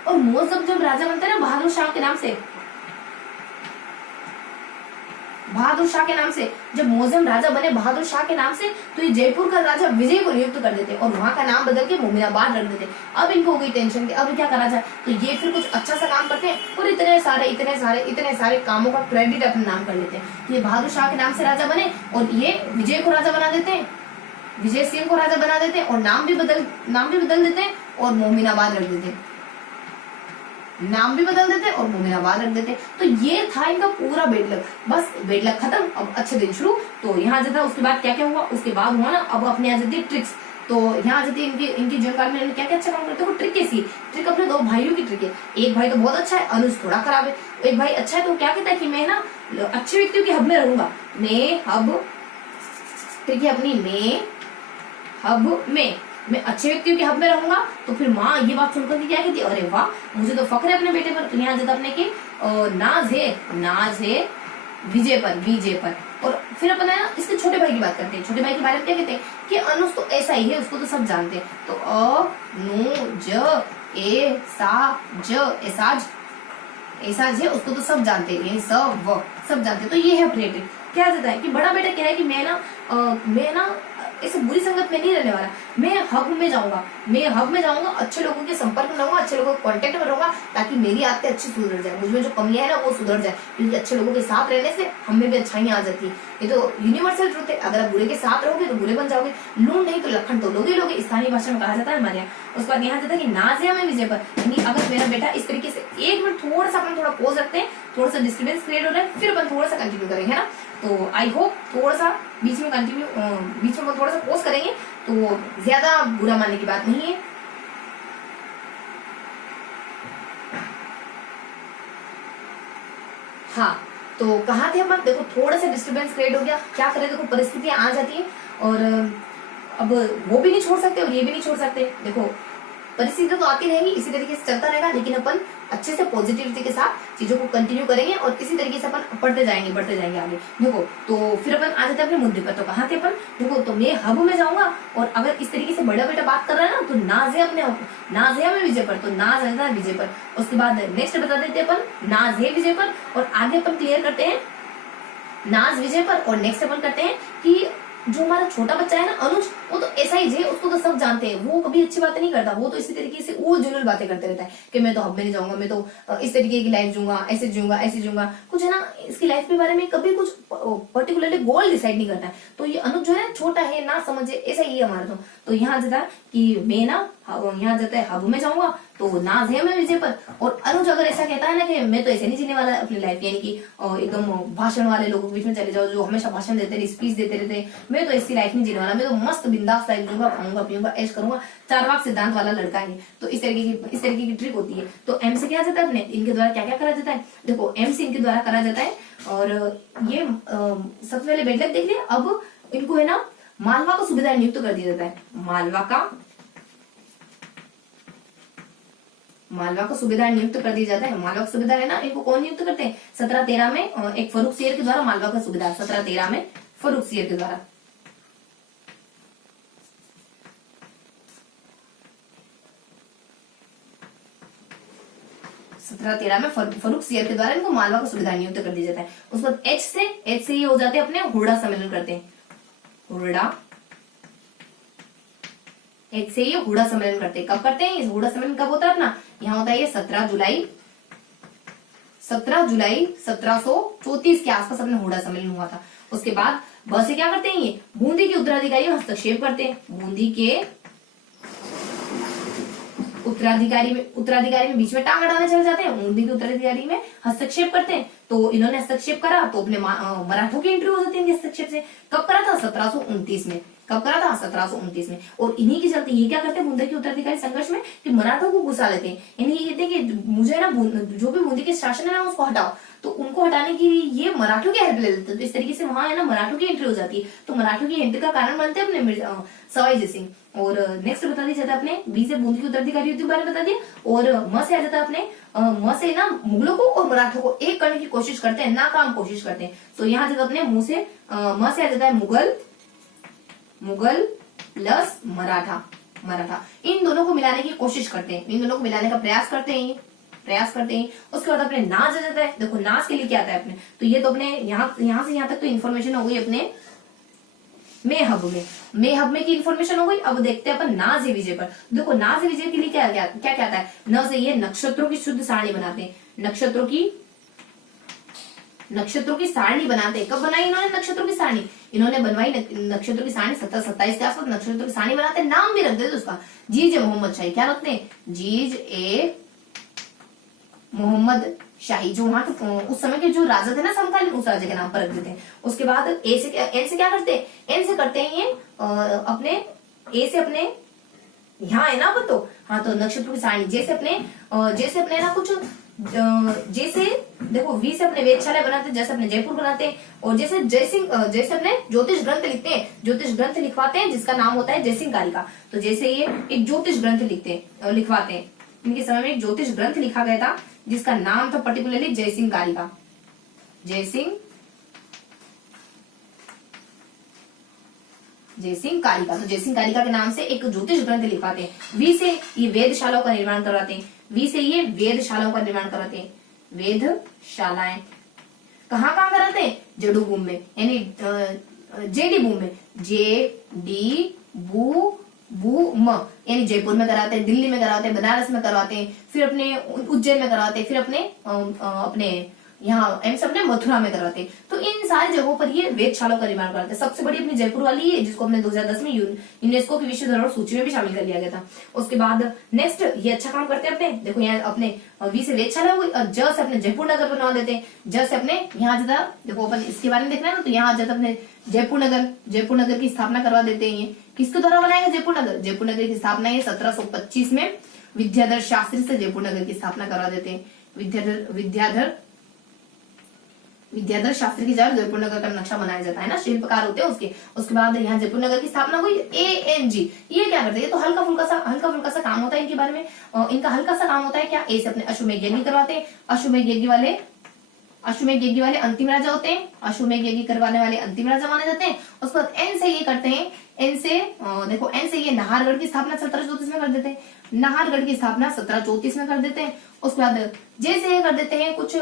और मुअज्जम जब राजा बनते हैं ना बहादुर शाह के नाम से, बहादुर शाह के नाम से, जब मुअज्जम राजा बने बहादुर शाह के नाम से, तो ये जयपुर का राजा विजय को नियुक्त कर देते और वहां का नाम बदल के मोमिनाबाद रख देते। अब इनको हो गई टेंशन कि अब क्या करा जाए, तो ये फिर कुछ अच्छा सा काम करते हैं और इतने सारे कामों का क्रेडिट अपने नाम कर लेते हैं। तो ये बहादुर शाह के नाम से राजा बने और ये विजय को राजा बना देते हैं, विजय सिंह को राजा बना देते हैं और नाम भी बदल देते हैं और मोमिनाबाद रख देते हैं, नाम भी बदल देते और मोमिनाबाद रख देते। तो ये था इनका पूरा बेडलक। बस बेडलक खत्म, अब अच्छे दिन शुरू। तो यहाँ जाता है उसके बाद क्या क्या हुआ, उसके बाद हुआ ना अब अपने आ जाती है ट्रिक्स। तो यहाँ आ जाती है इनकी जीवनकाल में क्या क्या अच्छा काम करते हैं। ट्रिक कैसी, ट्रिक अपने दो भाइयों की ट्रिक है। एक भाई तो बहुत अच्छा है, अनुज थोड़ा खराब है। एक भाई अच्छा है तो क्या कहता है कि मैं ना अच्छे व्यक्तियों के हब में रहूंगा, मैं हब, ट्रिक है अपनी, मैं अच्छे व्यक्तियों के हब में रहूंगा। तो फिर माँ ये बात सुनकर के क्या कहती है, अरे वाह मुझे तो फख्र है अपने बेटे पर। तो यहाँ जाता अपने की नाज है विजय पर। और फिर अपन है ना इसके छोटे भाई की बात करते हैं। छोटे भाई के बारे में क्या कहते हैं कि अनुज तो ऐसा ही है, उसको तो सब जानते हैं। तो एसाज है, उसको तो सब जानते हैं, सब जानते हैं। तो ये है अपडेटेड। क्या जाता है कि बड़ा बेटा कह रहा है कि मैं ना ऐसे बुरी संगत में नहीं रहने वाला, मैं हब में जाऊंगा, अच्छे लोगों के संपर्क में रहूंगा, अच्छे लोगों के कांटेक्ट में रहूंगा, ताकि मेरी आदतें अच्छी सुधर जाए, मुझमें जो कमियां है ना वो सुधर जाए। क्योंकि अच्छे लोगों के साथ रहने से हमें भी अच्छाइयां आ जाती है। ये तो यूनिवर्सल ट्रूथ है। अगर आप बुरे के साथ रहोगे तो बुरे बन जाओगे, लूण नहीं तो लखन तो लोगे, स्थानीय भाषा में कहा जाता है हमारे यहाँ। उसके बाद यहाँ जाता है कि नाज़िया में विजय पर, यानी अगर मेरा बेटा इस तरीके से, एक मिनट थोड़ा पोज रखते हैं, थोड़ा सा डिस्टर्बेंस क्रिएट हो रहा है, फिर अपन थोड़ा सा कंटिन्यू करेंगे, है ना। तो आई होप थोड़ा सा बीच में थोड़ा सा पोज करेंगे तो ज्यादा बुरा मानने की बात नहीं है। हाँ, तो कहा थे अपन, देखो थोड़ा सा डिस्टर्बेंस क्रिएट हो गया, क्या करें, देखो परिस्थितियां आ जाती है और अब वो भी नहीं छोड़ सकते और ये भी नहीं छोड़ सकते। देखो परिस्थिति तो आती रहेगी, इसी तरीके से चलता रहेगा, लेकिन अपन अच्छे से पॉजिटिविटी के साथ चीजों को कंटिन्यू करेंगे और इसी तरीके से अपन बढ़ते जाएंगे आगे। देखो तो फिर अपन आ जाते हैं अपने मुद्दे पर। तो कहाँ थे अपन, देखो तो मैं हब में जाऊंगा और अगर इस तरीके से बड़ा बेटा बात कर रहा है ना, तो नाज़िया में विजय पर, तो नाज आ जाता है विजय पर। उसके बाद नेक्स्ट बता देते हैं अपन नाज है विजय पर, और आगे अपन क्लियर करते हैं नाज विजय पर। और नेक्स्ट अपन करते हैं कि जो हमारा छोटा बच्चा है ना अनुज, वो तो ऐसा ही है, उसको तो सब जानते हैं, वो कभी अच्छी बातें नहीं करता, वो तो इसी तरीके से वो जुनूल बातें करते रहता है कि मैं तो हब में नहीं जाऊंगा, मैं तो इस तरीके की लाइफ जीऊंगा, ऐसे जीऊंगा, कुछ है ना इसकी लाइफ के बारे में कभी कुछ पर्टिकुलरली गोल डिसाइड नहीं करता है। तो ये अनुज जो है छोटा है, ना समझे, ऐसा ही है हमारा। तो यहाँ जाता है कि मैं ना यहाँ जाता है हब में जाऊंगा, तो नाज है मैं विजय पर। और अनुज अगर ऐसा कहता है ना कि मैं तो ऐसे नहीं जीने वाला अपनी लाइफ, यानी कि एकदम भाषण वाले लोगों के बीच में चले जाओ जो हमेशा भाषण देते रहे, स्पीच देते रहते, मैं तो ऐसी लाइफ नहीं जीने वाला, मैं तो मस्त बिंदास लाइफ जीऊंगा, खाऊंगा पीऊंगा, ऐश करूंगा, चारवाक सिद्धांत वाला लड़का है। तो इस तरीके की ट्रिक होती है। तो एम से क्या जाता है अपने, इनके द्वारा क्या क्या करा जाता है, देखो एम से इनके द्वारा करा जाता है। और ये सबसे पहले बेडलक देख लिया। अब इनको है ना मालवा का सूबेदार नियुक्त कर दिया जाता है, मालवा का सूबेदार नियुक्त कर दिया जाता है। मालवा का सूबेदार है ना, इनको कौन नियुक्त करते हैं, 1713 में एक फर्रुख सियर के द्वारा मालवा का सूबेदार, 1713 में फर्रुख सियर के द्वारा। 1713 में फर्रुख सियर के द्वारा इनको मालवा का सुबेदार नियुक्त कर दिया जाता है। उसके बाद एच से ये हो जाते हैं अपने हुरडा सम्मेलन करते हैं, हुरडा, एच से ये हुरडा सम्मेलन करते हैं। कब करते हैं? हुरडा सम्मेलन कब होता है अपना? यहाँ होता है ये 17 जुलाई 1734 के आसपास अपने हुरडा सम्मेलन हुआ था। उसके बाद ब से क्या करते हैं? ये बूंदी के उत्तराधिकारी में हस्तक्षेप करते हैं, बूंदी के उत्तराधिकारी में बीच में टांग अड़ाने चले जाते हैं, बूंदी के उत्तराधिकारी में हस्तक्षेप करते हैं। तो इन्होंने हस्तक्षेप करा तो अपने मराठों की एंट्री हो जाती है इनके हस्तक्षेप से। कब करा था? 1729 में। कब करा था? 1729 में। और इन्हीं के चलते ये क्या करते हैं बूंदी के उत्तराधिकारी संघर्ष में कि मराठों को घुसा लेते हैं। इन्हें ये कहते हैं कि मुझे ना जो भी बूंदी के शासन है ना उसको हटाओ, तो उनको हटाने के लिए ये मराठों की हेल्प ले लेते हैं। तो इस तरीके से वहां है ना मराठों की एंट्री हो जाती है। तो मराठों की एंट्री का कारण बनते हैं अपने सवाई जय सिंह। और नेक्स्ट बता दिया जाता है अपने बी से बूंदी के उत्तराधिकारी युद्ध के बारे में बता दिया। और म से आ जाता है अपने म से ना मुगलों को और मराठों को एक करने की कोशिश करते हैं, नाकाम कोशिश करते हैं। तो यहाँ जाता अपने मुंह से म से आ जाता है मुगल प्लस मराठा। इन दोनों को मिलाने की कोशिश करते हैं, इन दोनों को मिलाने का प्रयास करते हैं। उसके बाद अपने नाज आ जाता है। देखो नाज के लिए क्या आता है अपने, तो ये तो अपने यहाँ से यहाँ तक तो इन्फॉर्मेशन हो गई अपने मेहब में की इन्फॉर्मेशन हो गई। अब देखते हैं अपन नाज ए विजय पर। देखो नाज ए विजय के लिए क्या क्या आता है? न से ये नक्षत्रों की शुद्ध सारणी बनाते हैं, नक्षत्रों की सारणी बनाते हैं। कब बनाई इन्होंने नक्षत्रों की सारणी? इन्होंने बनवाई नक्षत्रों की सारणी 1727 के आसपास नक्षत्रों की सारणी बनाते हैं। नाम भी रख देते उसका, जीज ए मोहम्मद शाही। क्या रखते हैं? जीज ए मोहम्मद शाही। जो वहां उस समय के जो राजा थे ना समकालीन, उस राजा के नाम पर रख देते हैं। उसके बाद एन से क्या करते हैं? एन से करते हैं ये अपने ए से अपने यहाँ है ना अपन तो हाँ, तो नक्षत्रों की सारणी जैसे अपने ना कुछ जैसे देखो वी से अपने वेधशाला बनाते हैं, जैसे अपने जयपुर बनाते हैं। और जैसे जैसे अपने ज्योतिष ग्रंथ लिखते हैं, ज्योतिष ग्रंथ लिखवाते हैं जिसका नाम होता है जयसिंह कारिका। तो जैसे ये एक ज्योतिष ग्रंथ लिखवाते हैं। इनके समय में एक ज्योतिष ग्रंथ लिखा गया था जिसका नाम था पर्टिकुलरली जयसिंह कारिका। जयसिंह कारिका। तो जयसिंह कारिका के नाम से एक ज्योतिष ग्रंथ लिखवाते हैं। वी से ये वेधशालाओं का निर्माण करवाते हैं। वेधशालाएं कहाँ कराते हैं? जेडू बूम में, यानी जेडी बूम में, यानी जयपुर में कराते हैं, दिल्ली में कराते हैं, बनारस में करवाते हैं, फिर अपने उज्जैन में करवाते हैं, फिर अपने यहाँ एम्स अपने मथुरा में करवाते हैं। तो इन सारी जगहों पर ये वेधशालाओं का निर्माण कराते हैं। सबसे बड़ी अपनी जयपुर वाली है जिसको हमने 2010 में यूनेस्को की विश्व धरोहर सूची में भी शामिल कर लिया गया था। उसके बाद नेक्स्ट ये अच्छा काम करते हैं अपने, देखो यहाँ अपने वी से वेधशाला हुई और ज से अपने जयपुर नगर बनवा देते हैं। ज से अपने यहाँ जाता, देखो अपन इसके बारे में देखना है ना, तो यहाँ जाता अपने जयपुर नगर की स्थापना करवा देते हैं। ये किसके द्वारा बनाएगा जयपुर नगर की स्थापना ये 1725 में विद्याधर शास्त्री से जयपुर नगर की स्थापना करवा देते हैं। विद्याधर शास्त्री के द्वारा जयपुर नगर का नक्शा बनाया जाता है ना, शिल्पकार होते हैं उसके बाद यहाँ जयपुर नगर की स्थापना हुई। ANG ये क्या करते हैं? तो हल्का फुल्का सा काम होता है इनके बारे में। इनका हल्का सा काम होता है क्या? ए से अपने अश्वमेध यज्ञ करवाते हैं। अश्वमेध यज्ञ वाले अंतिम राजा होते हैं, अश्वमेध यज्ञ करवाने वाले अंतिम राजा माने जाते हैं। उसके बाद एन से ये करते हैं, एन से ये नाहरगढ़ की स्थापना 1734 में कर देते हैं। नाहरगढ़ की स्थापना 1734 में कर देते हैं। उसके बाद जैसे ये कर देते हैं कुछ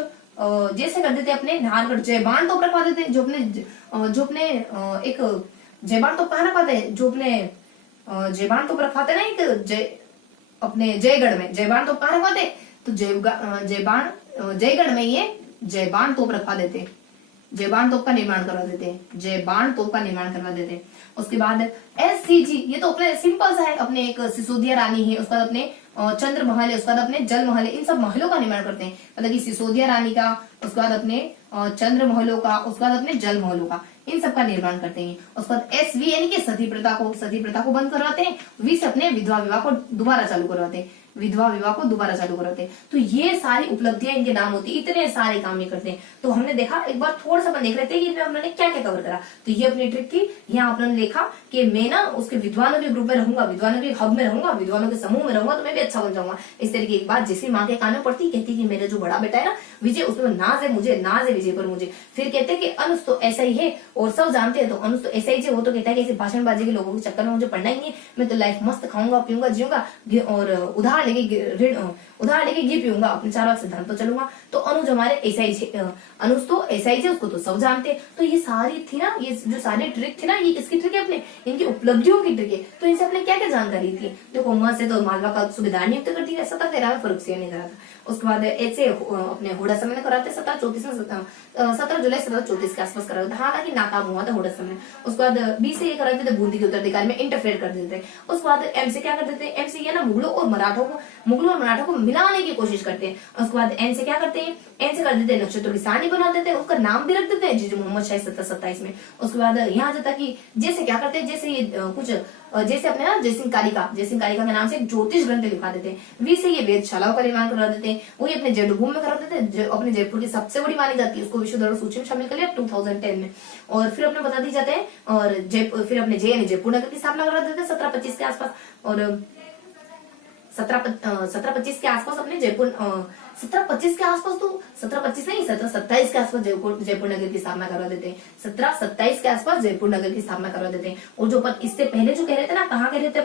जैसे कर देते हैं अपने नाहरगढ़ जयबान तोप रखवा देते हैं। जो अपने एक जयबान तोप कहाँ रखवाते हैं? जो अपने जयबान तोप रखवाते हैं ना एक अपने जयगढ़ में जयबान तोप कहाँ रखवाते? तो जयगढ़ में ये जयबान तोप रखवा देते हैं, जयबान तोप का निर्माण करवा देते हैं। उसके बाद SCG ये तो अपने सिंपल सा है, अपने एक सिसोदिया रानी है, उसके बाद अपने चंद्र महल है, उसके बाद अपने जल महल है। इन सब महलों का निर्माण करते हैं, मतलब कि सिसोदिया रानी का, उसके बाद अपने चंद्र महलों का, उसके बाद अपने जल महलों का, इन सब का निर्माण करते हैं। उसके बाद SV यानी कि सती प्रथा को बंद करवाते हैं। V से अपने विधवा विवाह को दोबारा चालू करवाते हैं। तो ये सारी उपलब्धियां इनके नाम होती है। इतने सारे काम ये करते हैं। तो हमने देखा, एक बार थोड़ा सा अपन देख लेते हैं कि इनमें उन्होंने क्या क्या कवर करा। तो ये अपनी ट्रिक थी। यहाँ अपने देखा कि मैं ना उसके विद्वानों के ग्रुप में रहूंगा, विद्वानों के हब में रहूंगा, विद्वानों के समूह में रहूंगा, तो मैं भी अच्छा बन जाऊंगा। इस तरीके की बात जैसे माँ के कान में पड़ती, कहती कि मेरा जो बड़ा बेटा है ना विजय, उसमें नाज है विजय पर मुझे। फिर कहते कि अनुज तो ऐसा ही है, और सब जानते हैं तो अनुज तो ऐसा ही है। वो तो कहता है कि ऐसे भाषणबाजी के लोगों के चक्कर में मुझे पढ़ना ही नहीं है, मैं तो लाइफ मस्त खाऊंगा पीऊंगा जीऊंगा और उधार उधार लेके घी पीऊंगा, अपने चार सिद्धांत तो चलूंगा। तो अनुज हमारे अनुज तो एसआई उसको तो सब जानते हैं। तो ये सारी थी ना, ये जो सारी ट्रिक थी ना, ये किसकी ट्रिक है? अपने इनकी उपलब्धियों की ट्रिक है। तो इनसे अपने क्या क्या जानकारी थी? देखो म से तो मालवा का सुबेदार नियुक्त कर दिया 1713 में, फर्रुखसिंह ने करा था। उसके बाद ऐसे अपने हुडा समय ने कराते 1734 में, 17 जुलाई 1734 के आसपास करा था। हालांकि नाकाम हुआ था हुडा समय। उसके बाद बी से ये कराते थे बूंदी के उत्तराधिकार में इंटरफेयर कर देते थे। उसके बाद एम से क्या कर देते हैं? एम से ये ना मुगलों और मराठों को मिलाने की कोशिश करते हैं। उसके बाद एन से क्या करते हैं? एन से कर देते हैं नक्षत्रों की सारणी बना देते हैं, उसका नाम भी रख देते हैं जीजू मोहम्मद शाही 1727 में। उसके बाद यहाँ जाता कि जैसे क्या करते हैं, जैसे ये कुछ जैसे अपने ना जयसिंह कालिका के नाम से ज्योतिष ग्रंथ लिखा देते हैं। वी से ये वेदशालाओं का निर्माण करा देते हैं, वही अपने जन्मभूमि में करा देते हैं, अपने जयपुर की सबसे बड़ी मानी जाती है, उसको विश्व धरोहर सूची में शामिल कर लिया 2010 में। और फिर अपने बता दी जाते हैं, और फिर अपने जयपुर नगर की स्थापना करा देते हैं 1725 के आसपास। और 1725 के आसपास अपने जयपुर 1725 के आसपास, तो 1725 नहीं 1727 के आसपास जयपुर नगर की स्थापना करवा देते हैं। 1727 के आसपास जयपुर नगर की स्थापना करवा देते हैं। और जो अपन इससे पहले जो कह रहे थे ना, कहाँ कह रहे थे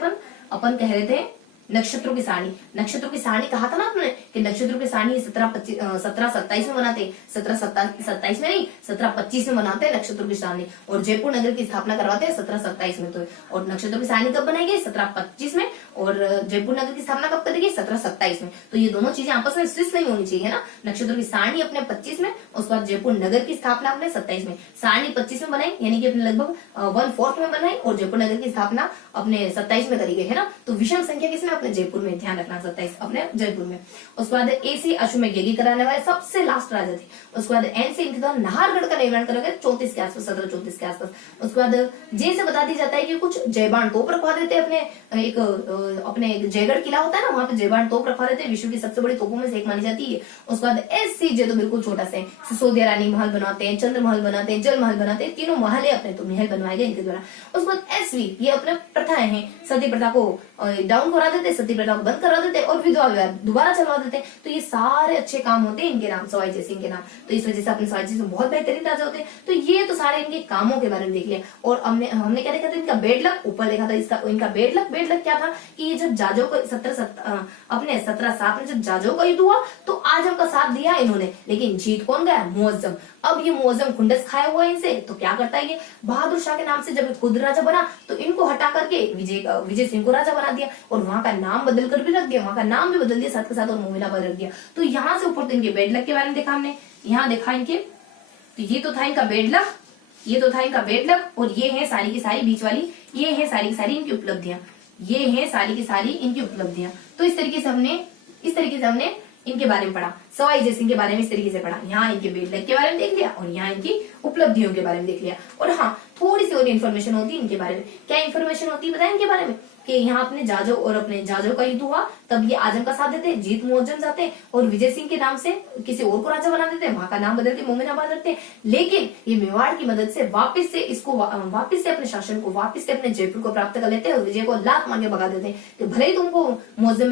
अपन कह रहे थे नक्षत्रों की सारणी कहा था ना आपने कि नक्षत्रों की सारणी 1727 में बनाते, 1727 में नहीं 1725 में बनाते हैं नक्षत्रों की सारणी। और जयपुर नगर की स्थापना करवाते हैं 1727 में। तो और नक्षत्रों की सारणी कब बनाई गई? 1725 में। और जयपुर नगर की स्थापना कब करी गई? 1727 में। तो ये दोनों चीजें आपस में स्विच नहीं होनी चाहिए ना। नक्षत्रों की सारणी अपने 25 में, उसके बाद जयपुर नगर की स्थापना अपने 27 में। सारणी 25 में बनाई, यानी कि अपने लगभग 1/4 में बनाई, और जयपुर नगर की स्थापना अपने 27 में करी गई है ना। तो विषम संख्या किसमें? अपने जयपुर में, ध्यान रखना 27 अपने जयपुर में। उसके बाद ए से अश्वमेध कराने वाले सबसे लास्ट राजा थे। उसके बाद एन से इनके द्वारा नाहरगढ़ का निर्माण करा गया 34 के आसपास, 1734 के आसपास। उसके बाद जे से बता दी जाता है कि कुछ जयबान तोप रखवा देते हैं अपने जयगढ़ किला होता है ना, वहां पे जयबान तोप रखवा देते हैं, विश्व की सबसे बड़ी तोपों में से एक मानी जाती है। उसके बाद एस सी जे तो बिल्कुल छोटा सा है, सिसोदिया रानी महल बनाते हैं, चंद्र महल बनाते हैं, जल महल बनाते हैं, तीनों महल है अपने तो महल बनवाए गए इनके द्वारा। उसके बाद एस वी ये अपने प्रथाएं हैं, सती प्रथा को डाउन करा देते, सती प्रथा को बंद करा देते और विधवा विवाह दोबारा चलवा देते। तो ये सारे अच्छे काम होते हैं इनके नाम, सवाई जयसिंह के नाम। तो इस वजह से अपने सवाई जयसिंह बहुत बेहतरीन राजा होते हैं। तो ये तो सारे इनके कामों के बारे में देख लिया। और हमने क्या देखा था? इनका बेड लक ऊपर देखा था। इनका बेड लक क्या था कि ये जब जाजो को 1707 में जब जाजो का युद्ध हुआ तो आजम का साथ दिया इन्होंने, लेकिन जीत कौन गया? मुअज्जम। अब ये मुअज्जम खुंडस खाया हुआ है इनसे, तो क्या करता है ये बहादुर शाह के नाम से जब खुद राजा बना तो इनको हटा करके विजय सिंह को राजा बना दिया, और वहां का नाम बदल कर भी रख दिया, वहां का नाम भी बदल दिया साथ के साथ, और मोमिनाबाद रख दिया। तो यहाँ से ऊपर तो इनके बेड लक के बारे में देखा हमने, यहाँ देखा इनके, तो ये तो था इनका बेड लक, और ये है सारी की सारी बीच वाली, ये है सारी की सारी इनकी उपलब्धियां, ये है सारी की सारी इनकी उपलब्धियां। तो इस तरीके से हमने इनके बारे में पढ़ा, सवाई जयसिंह के बारे में इस तरीके से पढ़ा। यहाँ इनके बेड लक के बारे में देख लिया, और यहाँ इनकी उपलब्धियों के बारे में देख लिया। और हाँ, थोड़ी सी और इन्फॉर्मेशन होती है इनके बारे में। क्या इन्फॉर्मेशन होती है बताएं इनके बारे में? कि यहाँ अपने जाजो का युद्ध हुआ, तब ये आजम का साथ देते, जीत मुअज्जम जाते, और विजय सिंह के नाम से किसी और को राजा बना देते, वहां का नाम बदल के मोमिनाबाद रखते। लेकिन ये मेवाड़ की मदद से वापस से अपने शासन को, वापस से अपने जयपुर को प्राप्त कर लेते हैं, और विजय को लात मार के भगा देते हैं कि भले ही तुमको मुअज्जम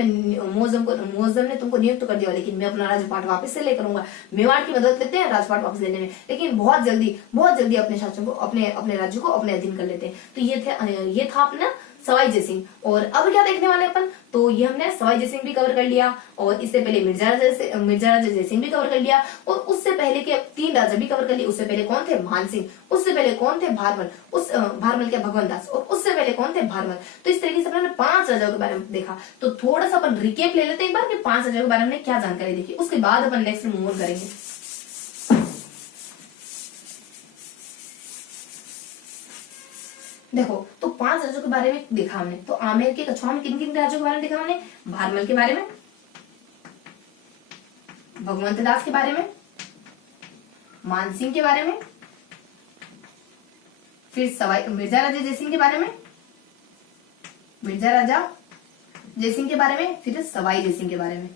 ने तुमको नियुक्त कर दिया, लेकिन मैं अपना राजपाट वापस से लेकर आऊंगा। मेवाड़ की मदद लेते हैं राजपाट वापस लेने में, लेकिन बहुत जल्दी अपने शासन को, अपने राज्य को अपने अधीन कर लेते हैं। तो ये था अपना सवाई जयसिंह। और अब क्या देखने वाले अपन? तो ये हमने सवाई जयसिंह भी कवर कर लिया, और इससे पहले मिर्जा राजा जयसिंह भी कवर कर लिया, और उससे पहले के 3 राजा भी कवर कर लिए। उससे पहले कौन थे? मानसिंह। उससे पहले कौन थे? भारमल के भगवंत दास। और उससे पहले कौन थे? भारमल। तो इस तरीके से अपने 5 राजाओं के बारे में देखा। तो थोड़ा सा अपन रिकेप ले लेते हैं एक बार कि 5 राजाओं के बारे में क्या जानकारी देखी, उसके बाद अपन नेक्स्ट मूव ऑन करेंगे। देखो, तो 5 राज्यों के बारे में देखा हमने। तो आमेर के कछुआ में किन किन राज्यों के बारे में देखा हमने? भारमल के बारे में, भगवंत दास के बारे में, मानसिंह के बारे में, फिर मिर्जा राजा जयसिंह के बारे में, फिर सवाई जयसिंह के बारे में।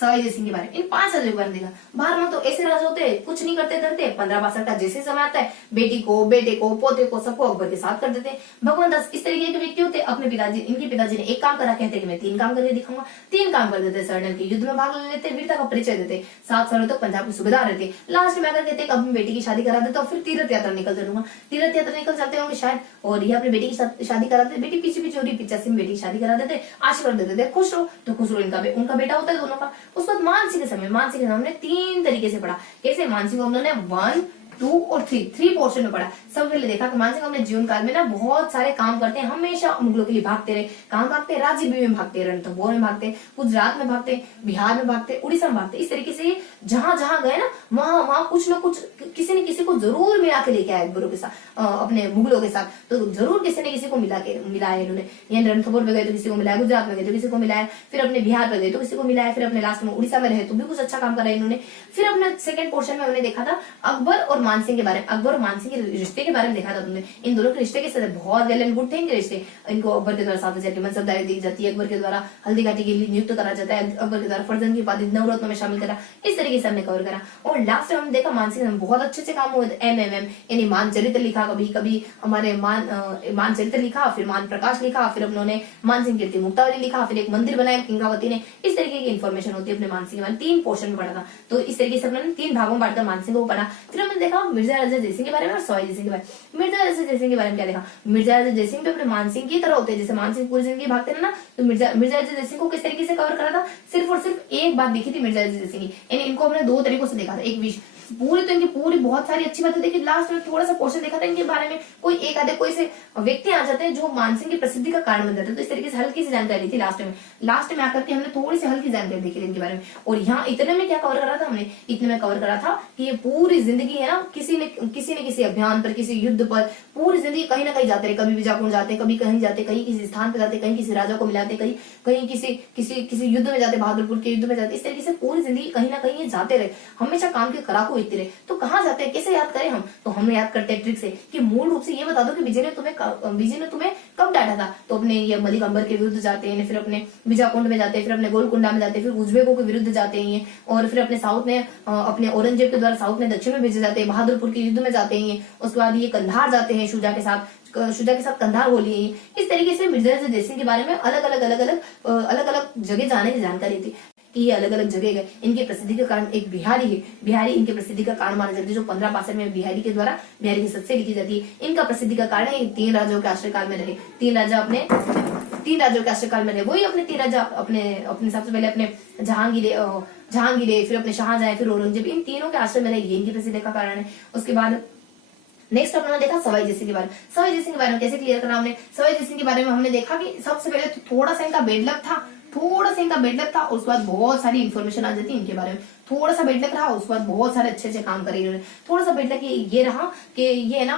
सवाई जय सिंह के बारे में, इन 5 राजाओं के बारे में देखा। भारत में तो ऐसे राजा होते हैं, कुछ नहीं करते धरते, 15-62 का जैसे समय आता है बेटी को, बेटे को, पोते को, सबको अकबर के साथ कर देते हैं। भगवान दास इस तरीके के व्यक्ति होते हैं। अपने पिताजी, इनके पिताजी ने एक काम करा, कहते हैं कि मैं 3 काम करके दिखाऊंगा, 3 काम कर देते। सरनल के युद्ध में भाग ले लेते, वीरता का परिचय देते, 7 सालों तक पंजाब के सूबेदार रहते। लास्ट में आकर कहते हैं अपनी बेटी की शादी करा देता और फिर तीर्थ यात्रा निकल चलूंगा। तीर्थ यात्रा निकल चलते होंगे शायद, और ये अपनी बेटी की शादी करा देते। बेटी पीछे पीछे हो रही, 85 में बेटी की शादी करा देते, आशीर्वाद दे देते, खुश रहो। तो खुश रहो, उनका बेटा होता है दोनों का। उसके बाद मानसी के समय, मानसी के हमने 3 तरीके से पढ़ा। कैसे मानसी को हमने 1, 2 और 3 पोर्शन में पढ़ा। सब पहले देखा कि मानसिंह अपने जीवन काल में ना बहुत सारे काम करते हैं, हमेशा मुगलों के लिए भागते रहे। कहाँ भागते? राज्य में भागते, रणथंभौर में भागते, गुजरात में भागते, बिहार में भागते, उड़ीसा में भागते। इस तरीके से जहां जहां गए ना वहां कुछ न कुछ किसी न किसी को जरूर मिला के लेके आए अकबरों के साथ, अपने मुगलों के साथ। तो जरूर किसी न किसी को मिलाया इन्होंने। ये रणथंभौर में गए तो किसी को मिलाया, गुजरात में गए तो किसी को मिलाया, फिर अपने बिहार में गए तो किसी को मिलाया, फिर अपने लास्ट में उड़ीसा में रहे तो भी कुछ अच्छा काम करा इन्होंने। फिर अपने सेकंड पोर्शन में हमने देखा था अकबर और मानसिंह के बारे में। अकबर और मानसिंह के रिश्ते के बारे में देखा था तुमने। इन दोनों के रिश्ते के बहुत वेल एंड गुड थे इनके रिश्ते। इनको अकबर के द्वारा 7,000 की मनसबदारी दी जाती है, अकबर के द्वारा हल्दी घाटी के लिए नियुक्त करा जाता है, अकबर के द्वारा फर्जंद की उपाधि नवरत्न में शामिल करा। इस तरीके से हमने कवर करा। और लास्ट में हमने देखा मानसिंह में बहुत अच्छे काम हुए। MMM यानी मान चरित्र लिखा, कभी कभी हमारे मान चरित्र लिखा, फिर मान प्रकाश लिखा, फिर उन्होंने मानसिंह कीर्ति मुक्तावली लिखा, फिर एक मंदिर बनाया किंगावती ने। इस तरीके की इन्फॉर्मेशन होती है अपने मानसिंह के। 3 पोर्शन में पढ़ा था। तो इस तरीके से हमने 3 भागों में बांटकर मानसिंह को पढ़ा। फिर हमने देखा मिर्जा राजा जयसिंह के बारे में और सवाई जयसिंह के बारे में। मिर्जा राजा जयसिंह के बारे में क्या देखा? मिर्जा राजा जयसिंह भी अपने मानसिंह की तरह होते हैं। जैसे मानसिंह पूरी जिंदगी भागते ना, तो मिर्जा राजा जयसिंह को किस तरीके से कवर करा था? सिर्फ और सिर्फ एक बात दिखी थी मिर्जा राजा जयसिंह की, यानी इनको हमने 2 तरीकों से देखा था। एक विश पूरी तो इनकी पूरी बहुत सारी अच्छी बातें देखी, लास्ट में थोड़ा सा पोर्शन देखा था इनके बारे में। कोई एक आधे कोई से व्यक्ति आ जाते हैं जो मानसिंह की प्रसिद्धि का कारण बन जाते हैं। तो इस तरीके से हल्की सी जानकारी थी लास्ट में आकर के हमने थोड़ी सी हल्की जानकारी देखी थी इनके बारे में। और यहाँ इतने में क्या कवर करा था हमने? इतने में कवर करा था कि ये पूरी जिंदगी है ना किसी न किसी अभियान पर, किसी युद्ध पर पूरी जिंदगी कहीं ना कहीं जाते रहे। कभी बीजापुर जाते, कभी कहीं जाते, कहीं किसी स्थान पर जाते, कहीं किसी राजा को मिलाते, कहीं किसी युद्ध में जाते, बहादुरपुर के युद्ध में जाते। इस तरीके से पूरी जिंदगी कहीं ना कहीं ये जाते रहे, हमेशा काम के कराको इतने रहे। तो कहाँ जाते हैं, कैसे याद करें हम? तो हम याद करते हैं ट्रिक से कि मूल रूप से ये बता दो कि विजय ने तुम्हें कब डांटा था। तो अपने ये मलिक अंबर के विरुद्ध जाते हैं, फिर अपने बीजाकुंड में जाते हैं, फिर अपने गोलकुंडा में जाते हैं, फिर उज्बेकों के विरुद्ध जाते हैं, और फिर अपने साउथ में अपने औरंगजेब के द्वारा साउथ में दक्षिण में भेजे जाते हैं, बहादुरपुर के युद्ध में जाते हैं। उसके बाद ये कंधार जाते हैं शुजा के साथ कंधार होली। इस तरीके से मिर्जा जयसिंह के बारे में अलग अलग जगह जाने की जानकारी थी कि ये अलग अलग जगह गए। इनके प्रसिद्धि के कारण एक बिहारी है, बिहारी इनके प्रसिद्धि का कारण माना जाता है, जो 1562 में बिहारी के द्वारा बिहारी की सत्य लिखी जाती है। इनका प्रसिद्धि का कारण है 3 राजाओं के आश्रयकाल में रहे। 3 राजाओं के आश्रयकाल में रहे। वही अपने 3 राजा अपने सबसे पहले अपने जहांगीर, फिर अपने शाहजहां, फिर औरंगजेब, इन तीनों के आश्रय में रहे। ये इनकी प्रसिद्धि का कारण है। उसके बाद नेक्स्ट अपने देखा सवाई जयसिंह के बारे में। सवाई जयसिंह के बारे में कैसे क्लियर करा हमने? सवाई जयसिंह के बारे में हमने देखा कि सबसे पहले तो थोड़ा सा इनका बेड लक था, उसके बाद बहुत सारी इन्फॉर्मेशन आ जाती है इनके बारे में। थोड़ा सा बेड लक रहा, उसके बाद बहुत सारे अच्छे काम करे इन्होंने। थोड़ा सा बेड लक ये रहा कि ये ना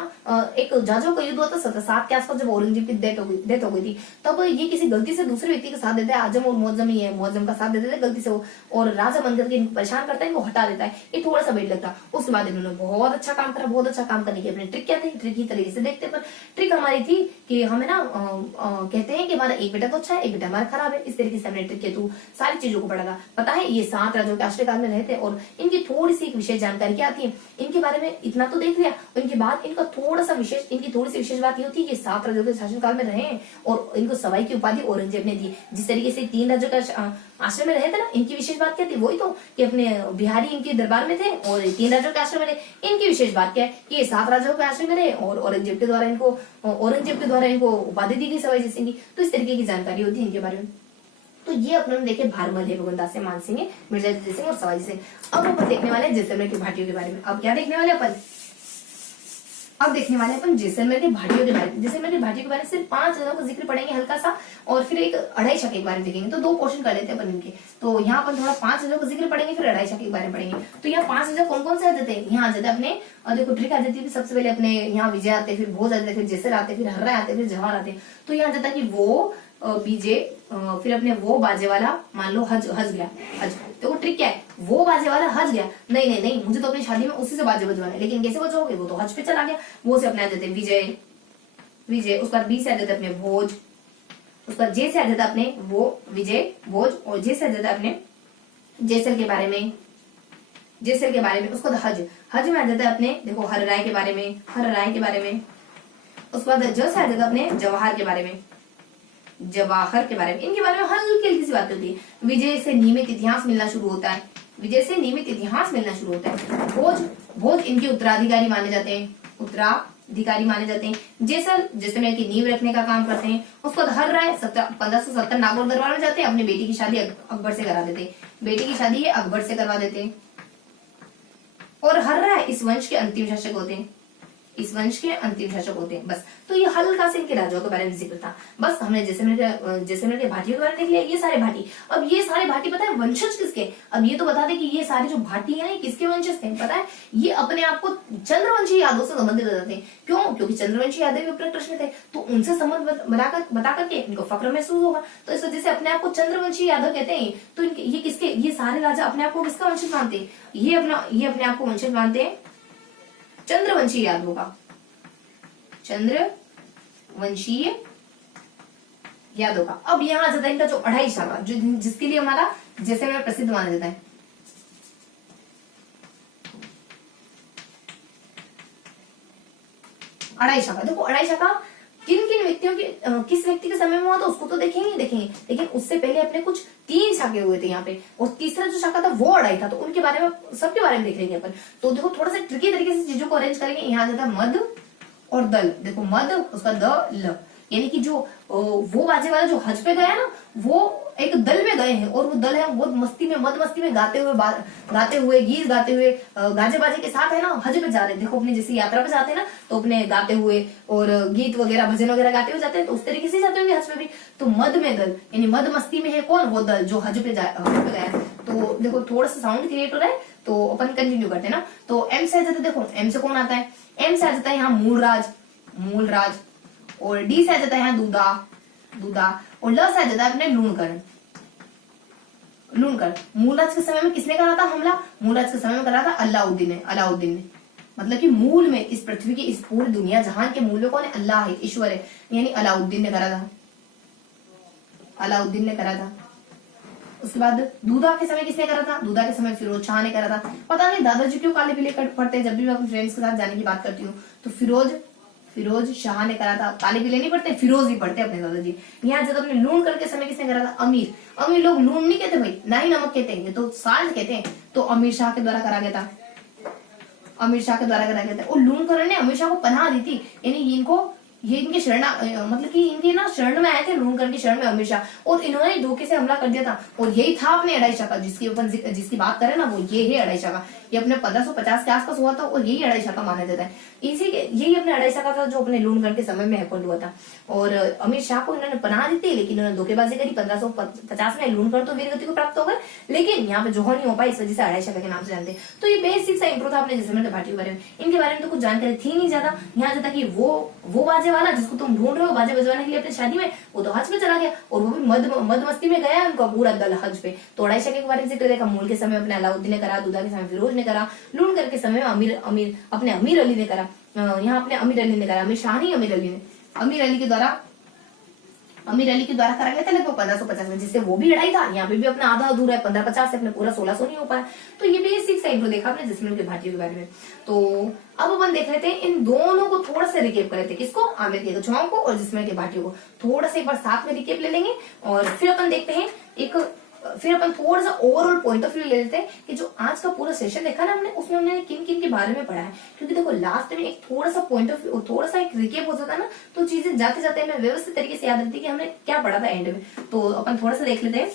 एक जाजों का युद्ध हुआ था 7 के आसपास, जब औरंगजेब की डेथ हो गई थी, तब ये किसी गलती से दूसरे व्यक्ति का साथ देता है। आजम और मुअज्जम ही है, मुअज्जम का साथ देते थे गलती से वो, और राजा बनकर के इनको परेशान करता है, इनको हटा देता है। ये थोड़ा सा बेड लक था। उसके बाद इन्होंने बहुत अच्छा काम करा। बहुत अच्छा काम करने की अपनी ट्रिक क्या थी? ट्रिक की तरीके से देखते, पर ट्रिक हमारी थी कि हमें ना कहते हैं कि हमारा एक बेटा तो अच्छा है, एक बेटा हमारा खराब है। इस तरीके से हमने ट्रिक के थ्रू सारी चीजों को पढ़ा था। पता है ये 7 राजाओं के आश्रयकाल में रहते, और इनकी थोड़ी सी एक विशेष जानकारी क्या आती है इनके बारे में? इतना तो देख लिया, इनके बाद इनकी थोड़ी सी विशेष बात ये होती है कि 7 राजाओं के शासनकाल में रहे हैं, और इनको सवाई की उपाधि औरंगजेब ने दी। जिस तरीके से 3 राजाओं का आश्रय में रहे थे ना, इनकी विशेष बात क्या थी? वही तो कि अपने बिहारी इनके दरबार में थे और 3 राजाओं के आश्रय में रहे। इनकी विशेष बात क्या है कि ये 7 राजाओं के आश्रय में रहे, और औरंगजेब के द्वारा इनको उपाधि दी गई सवाई जयसिंह की। तो इस तरीके की जानकारी होती है इनके बारे में। तो ये अपने देखे भारमल है, भगवान दास, मानसिंह, मिर्जा जयसिंह और सवाई जयसिंह। अब अपन देखने वाले हैं जैसलमेर की भाटियों के बारे में। अब क्या देखने वाले अपन? अब देखने वाले अपन जैसलमेर के भाटियों के बारे में। जैसलमेर की भाटियों के बारे में सिर्फ 5 जगहों का जिक्र पढ़ेंगे हल्का सा, और फिर एक अढ़ाई शके के बारे में देखेंगे। तो 2 पोर्शन कर लेते हैं अपन इनके। तो यहाँ अपन थोड़ा 5 जगहों का जिक्र पढ़ेंगे, फिर अढ़ाई शके के बारे में पढ़ेंगे। तो यहाँ 5 जगह कौन कौन से आ जाते हैं? यहाँ आ जाते हैं अपने, देखो ट्रिक आ जाती है। सबसे पहले अपने यहाँ विजय आते, फिर भोज आते, फिर जैसर आते, फिर हर्रा आते, फिर जवाहर आते। तो यहाँ जाता है कि वो बीजे, फिर अपने वो बाजे वाला, मान लो हज गया। तो ट्रिक क्या है? वो बाजे वाला हज गया, नहीं, मुझे तो अपनी शादी में उसी से बाजे बजवाने, लेकिन कैसे बजवाओगे? वो तो हज पे चला गया। वो से अपने आ जाते विजय, उसके बाद बी से आ जाते अपने भोज, उसके बाद जे से आ जाता अपने वो विजय भोज, और जे से आ जाता अपने जेसल के बारे में, जेसल के बारे में। उसके बाद हज, हज में आ जाता है अपने देखो हर राय के बारे में, हर राय के बारे में। उसके बाद जस आ जाता है अपने जवाहर के बारे में, जवाहर के बारे में। इनके बारे में हल्की हल्की सी बात होती है। विजय से नियमित इतिहास मिलना शुरू होता है, विजय से नियमित इतिहास मिलना शुरू होता है। भोज, भोज इनके उत्तराधिकारी माने जाते हैं, उत्तराधिकारी माने जाते हैं। जेसल जैसलमेर की नींव रखने का काम करते हैं। उसके बाद हर राय 1570 नागौर दरबार में जाते हैं, अपनी बेटी की शादी अकबर से करा देते हैं, बेटी की शादी अकबर से करवा देते हैं। और हर राय इस वंश के अंतिम शासक होते हैं, इस वंश के अंतिम शासक होते हैं। बस तो ये हल्का से इनके राजाओं के बारे में जिक्र था। बस हमने जैसलमेर के भाटियों के बारे में देख लिया, ये सारे भाटी। अब ये सारे भाटी पता है वंशज किसके? अब ये तो बता दे कि ये सारे जो भाटी है किसके वंशज थे पता है? ये अपने आप को चंद्रवंशी यादव से संबंधित बताते हैं। क्यों? क्योंकि चंद्रवंशी यादव भी अपने कृष्ण थे, तो उनसे संबंध बता करके इनको फक्र महसूस होगा, तो इस वजह से अपने आप को चंद्रवंशी यादव कहते हैं। तो ये किसके, ये सारे राजा अपने आप को किसका वंशज मानते हैं? ये अपने आप को वंशज मानते हैं चंद्रवंशी यादवों का, चंद्रवंशीय यादव का। अब यहाँ आ जाता है इनका जो अढ़ाई शाखा, जो जिसके लिए हमारा जैसलमेर प्रसिद्ध माना जाता है। अढ़ाई शाखा, देखो अढ़ाई शाखा किन किन व्यक्तियों की किस व्यक्ति के समय में हुआ था उसको तो देखेंगे, लेकिन उससे पहले अपने कुछ 3 शाखे हुए थे यहाँ पे, और तीसरा जो शाखा था वो अढ़ाई था। तो उनके बारे में, सबके बारे में देख लेंगे अपन। तो देखो थोड़ा सा ट्रिकी तरीके से चीजों को अरेंज करेंगे। यहाँ जाता है मद और दल, देखो मद उसका द ल, यानी कि जो वो बाजे वाला जो हज पे गया ना, वो एक दल में गए हैं, और वो दल है वो मस्ती में, मद मस्ती में गाते हुए गीत गाते हुए गाजे बाजे के साथ है ना हज पे जा रहे हैं। देखो अपने जैसे यात्रा पे जाते हैं ना, तो अपने गाते हुए और गीत वगैरह भजन वगैरह गाते हुए जाते हैं, तो उस तरीके से जाते होंगे हज पे भी। तो मद में दल, यानी मद मस्ती में है कौन? वो दल जो हज पे गया है। तो देखो थोड़ा सा साउंड क्रिएट हो रहा है, तो अपन कंटिन्यू करते हैं ना। तो एम से आ जाता है, देखो एम से कौन आता है? एम से आ जाता है यहाँ मूलराज, और डी से आ जाता है यहाँ दूदा, और ल से आ जाता है अपने लूणकरण। मूलराज के समय में किसने करा था हमला? मूलराज के समय में करा था अलाउद्दीन ने। मतलब कि मूल में इस पृथ्वी की, इस पूरी दुनिया जहान के मूल में कौन है? अल्लाह है, ईश्वर है, यानी अलाउद्दीन ने करा था। उसके बाद दूधा के समय किसने करा था? दूधा के समय फिरोज शाह ने करा था। पता नहीं दादाजी क्यों काले पीले पढ़ते हैं, जब भी मैं अपने फ्रेंड्स के साथ जाने की बात करती हूँ तो फिरोज शाह ने करा था। काले पीले नहीं पढ़ते, फिरोज ही पढ़ते अपने दादाजी। यहाँ जब अपने लूण करके समय किसने करा था? अमीर लोग लूण नहीं कहते भाई, ना ही नमक कहते हैं, तो साल्ट कहते हैं। तो अमीर शाह के द्वारा करा गया था, और लूणकरण ने अमीर शाह को पनाह दी थी, यानी इनके मतलब कि इनके ना शरण में आए थे, लूणकरण की शरण में अमीर शाह, और इन्होंने धोखे से हमला कर दिया था। और यही था अपने अढ़ाई शाखा, जिसकी बात करें ना, वो ये है अढ़ाई शाखा। ये अपने 1550 के आसपास हुआ था, और यही अढ़ाई शाखा माना जाता है। यही अपने अढ़ाई शाखा था जो अपने लूणकरण के समय में हैपन हुआ था। और अमीर शाह को इन्होंने पनाह दी थी, लेकिन इन्होंने धोखेबाजी करी। 1550 में लूणकरण तो वीरगति को प्राप्त हो गए, लेकिन यहाँ पे जोहर नहीं हो पाई, इस वजह से अढ़ाई शाखा के नाम से जानते हैं। तो ये बेसिक सा इंट्रो था अपने जैसलमेर के भाटियों के बारे में। इनके बारे में तो कुछ जानकारी थी नहीं ज्यादा। यहाँ जाता कि वो बाजे वाला जिसको तुम ढूंढ रहे हो बाजे बजवाने के लिए अपनी शादी में, वो तो हज पे चला गया, और वो भी मद मस्ती में गया उनका पूरा दल हज पे। तो अढ़ाई शाखा के बारे में जिक्र देखा। मूल के समय अपने अलाउद्दीन ने करा, दूधा के समय फिरोज ने करा, लूणकरण के समय अमीर अली ने करा। यहाँ अपने अमीर अली ने करा, अमीर शाह नहीं, अमीर अली के द्वारा करा गया था लगभग 1550 में, जिससे वो भी लड़ाई था। यहाँ पे भी अपना आधा अधूरा है, 1550 से अपने पूरा 1600 नहीं हो पाया। तो ये बेसिक सा इंट्रो देखा आपने जैसलमेर के भाटियों के बारे में। तो अब अपन देख लेते हैं इन दोनों को थोड़ा सा रिकेप कर लेते हैं, किसको? आमेर के कछुआओं को और जैसलमेर के भाटियों को थोड़ा सा एक बार साथ में रिकेप ले लेंगे, और फिर अपन देखते हैं फिर अपन थोड़ा सा ओवरऑल पॉइंट ऑफ व्यू ले लेते हैं कि जो आज का पूरा सेशन देखा ना हमने, उसमें हमने किन किन के बारे में पढ़ा है। क्योंकि देखो लास्ट में एक थोड़ा सा पॉइंट ऑफ व्यू, थोड़ा सा एक रिकेप हो जाता है ना, तो चीजें जाते जाते हमें व्यवस्थित तरीके से याद रहती है कि हमने क्या पढ़ा था एंड में। तो अपन थोड़ा सा देख लेते हैं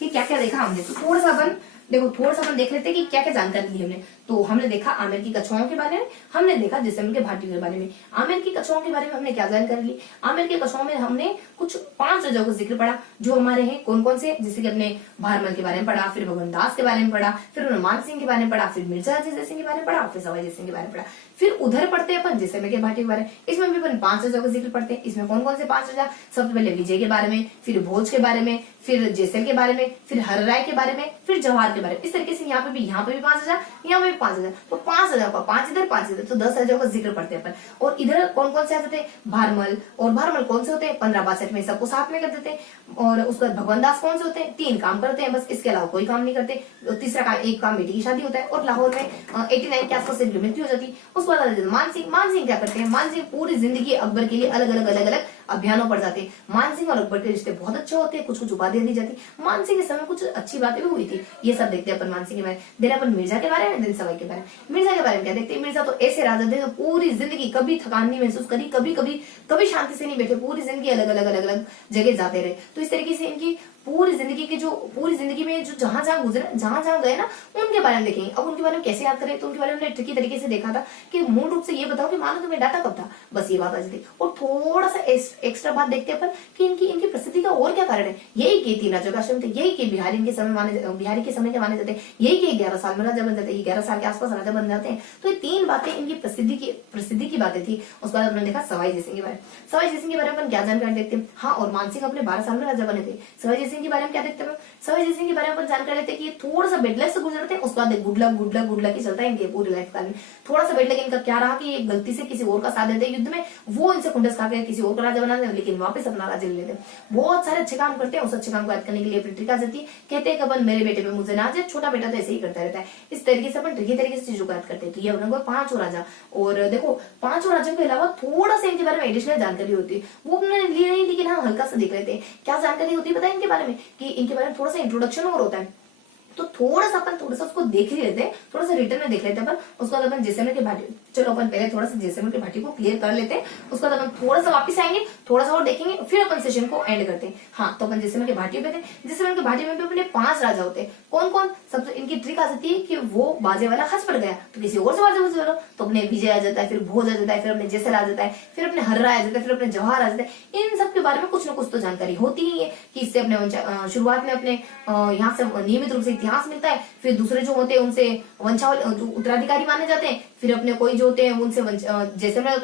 कि क्या क्या देखा हमने। तो थोड़ा सा अपन देख लेते हैं कि क्या क्या जानकारी ली हमने। तो हमने देखा आमेर की कछुआओं के बारे में, हमने देखा जैसलमेर के भाटियों के बारे में। आमेर की कछुआओं के बारे में हमने क्या जानकारी ली? आमेर के कछुआओं में हमने कुछ 5 राजाओं का जिक्र पढ़ा जो हमारे हैं। कौन कौन से? जैसे कि अपने भारमल के बारे में पढ़ा, फिर भगवान दास के बारे में पढ़ा, फिर हनुमान सिंह के बारे में पढ़ा, फिर मिर्जा अजय सिंह के बारे में पढ़ा, फिर सवाई जय सिंह के बारे में पढ़ा, फिर उधर पढ़ते हैं अपन जैसलमेर के भाटी के बारे में, इसमें भी अपन 5 राजाओं का जिक्र पढ़ते हैं। इसमें कौन कौन से 5 राजा, सबसे पहले विजय के बारे में, फिर भोज के बारे में, फिर जैसल के बारे में, फिर हरराय के बारे में, फिर जवाहर के बारे में। इस तरीके से यहाँ पे भी 5 राजा, यहाँ पे भी 5 राजा, तो 5 राजाओं का 5 इधर 5 इधर, तो 10 राजाओं का जिक्र पढ़ते हैं अपन। और इधर कौन कौन से आ जाते हैं, भारमल, और भारमल कौन से होते हैं 1562 में, सबको साथ में कर देते हैं। और उसके बाद भगवान दास कौन से होते हैं, 3 काम करते हैं बस, इसके अलावा कोई काम नहीं करते। तीसरा काम, एक काम बेटी की शादी होता है, और लाहौर में 89 के आसपास इनकी मृत्यु हो जाती है। उसके बाद मानसिंह क्या करते हैं, मानसिंह पूरी जिंदगी अकबर के लिए अलग अलग अभियानों पर जाते हैं। मानसिंह और अकबर के रिश्ते बहुत अच्छे होते हैं, कुछ उपाधियां दी जाती। मानसिंह के समय कुछ अच्छी बातें भी हुई थी, ये सब देखते हैं अपन मानसिंह के बारे में। देन अपन मिर्जा के बारे में, दिन सवाई के बारे में। मिर्जा के बारे में क्या देखते हैं, मिर्जा तो ऐसे राजा थे जो पूरी जिंदगी कभी थकान नहीं महसूस करी, कभी शांति से नहीं बैठे, पूरी जिंदगी अलग अलग जगह जाते रहे। तो इस तरीके से इनकी पूरी जिंदगी में जो जहां जहां गए ना, उनके बारे में देखेंगे। अब उनके बारे में कैसे याद करें, तो उनके बारे में ट्रिकी तरीके से देखा था कि मूल रूप से ये बताओ कि मानो तुम्हें डाटा कब था, बस ये बात आ जाती। और थोड़ा सा एक्स्ट्रा बात देखते हैं अपन कि इनकी प्रसिद्धि का और क्या कारण है। यही के 3 राजा का आश्रम थे, यही के बिहारी के समय के माने जाते हैं, यही के 11 साल में राजा बन जाते हैं, 11 साल के आसपास राजा बन जाते हैं। तो ये 3 बातें इनकी प्रसिद्धि की बातें थी। उसके बाद हमने देखा सवाई जयसिंह के बारे में। सवाई जयसिंह के बारे में अपन क्या जानकारी देखते हैं, हाँ, और मानसिंह अपने 12 साल में राजा बने थे। सवाई जयसिंह के बारे में क्या देखते हैं, सवाई जयसिंह के बारे में अपन जानकारी लेते हैं कि थोड़ा सा बेड लाइफ से गुजरते हैं। उसके बाद गुड लक ही चलता है इनके पूरी लाइफ काल में। थोड़ा सा बेड लक इनका क्या रहा कि गलती से किसी और का साथ देते युद्ध में, वो इनसे खुंडस खा के किसी और का राजा बनाते हैं, लेकिन वापस अपना राजा ले लेते हैं। बहुत सारे अच्छे काम करते हैं, उस अच्छे काम को याद करने के लिए अपनी ट्रिक आ जाती है। कहते हैं कि अपन मेरे बेटे पे मुझे नाज है, छोटा बेटा तो ऐसे ही करता रहता है। इस तरीके से अपन ट्रिकी तरीके से चीजों को याद करते हैं। तो ये अपने 5 राजा, और देखो 5 राजाओं के अलावा थोड़ा सा इनके बारे में एडिशनल जानकारी होती है, वो अपने लिए नहीं, लेकिन हाँ हल्का सा देख लेते हैं। क्या जानकारी होती है पता है इनके बारे में, कि इनके बारे में थोड़ा सा इंट्रोडक्शन और होता है। तो थोड़ा सा उसको देख ही लेते हैं, थोड़ा सा रिटर्न में देख लेते हैं अपन। उसके बाद अपन जैसलमेर के भाटी, चलो अपन पहले थोड़ा सा जैसलमेर के भाटी को क्लियर कर लेते हैं। उसके बाद अपन थोड़ा सा वापस आएंगे, थोड़ा सा और देखेंगे, फिर अपन सेशन को एंड करते हैं। हाँ, तो अपन जैसलमेर के भाटी पे थे। जैसलमेर के भाटी में भी अपने 5 राजा होते हैं। कौन कौन, सबसे इनकी ट्रिक आ जाती है कि वो बाजे वाला हंस पड़ गया तो किसी और से बाजे बजा लो, तो अपने विजय आ जाता है, फिर भोज आ जाता है, फिर अपने जैसल आ जाता है, फिर अपने हर्रा आ जाता है, फिर अपने जवाहर आ जाता है। इन सब के बारे में कुछ ना कुछ तो जानकारी होती ही है कि इससे अपने शुरुआत में अपने यहाँ से नियमित रूप से इतिहास मिलता है। फिर दूसरे जो होते हैं उनसे वंशावल उत्तराधिकारी माने जाते हैं। फिर अपने कोई जो होते हैं उनसे जैसलमेर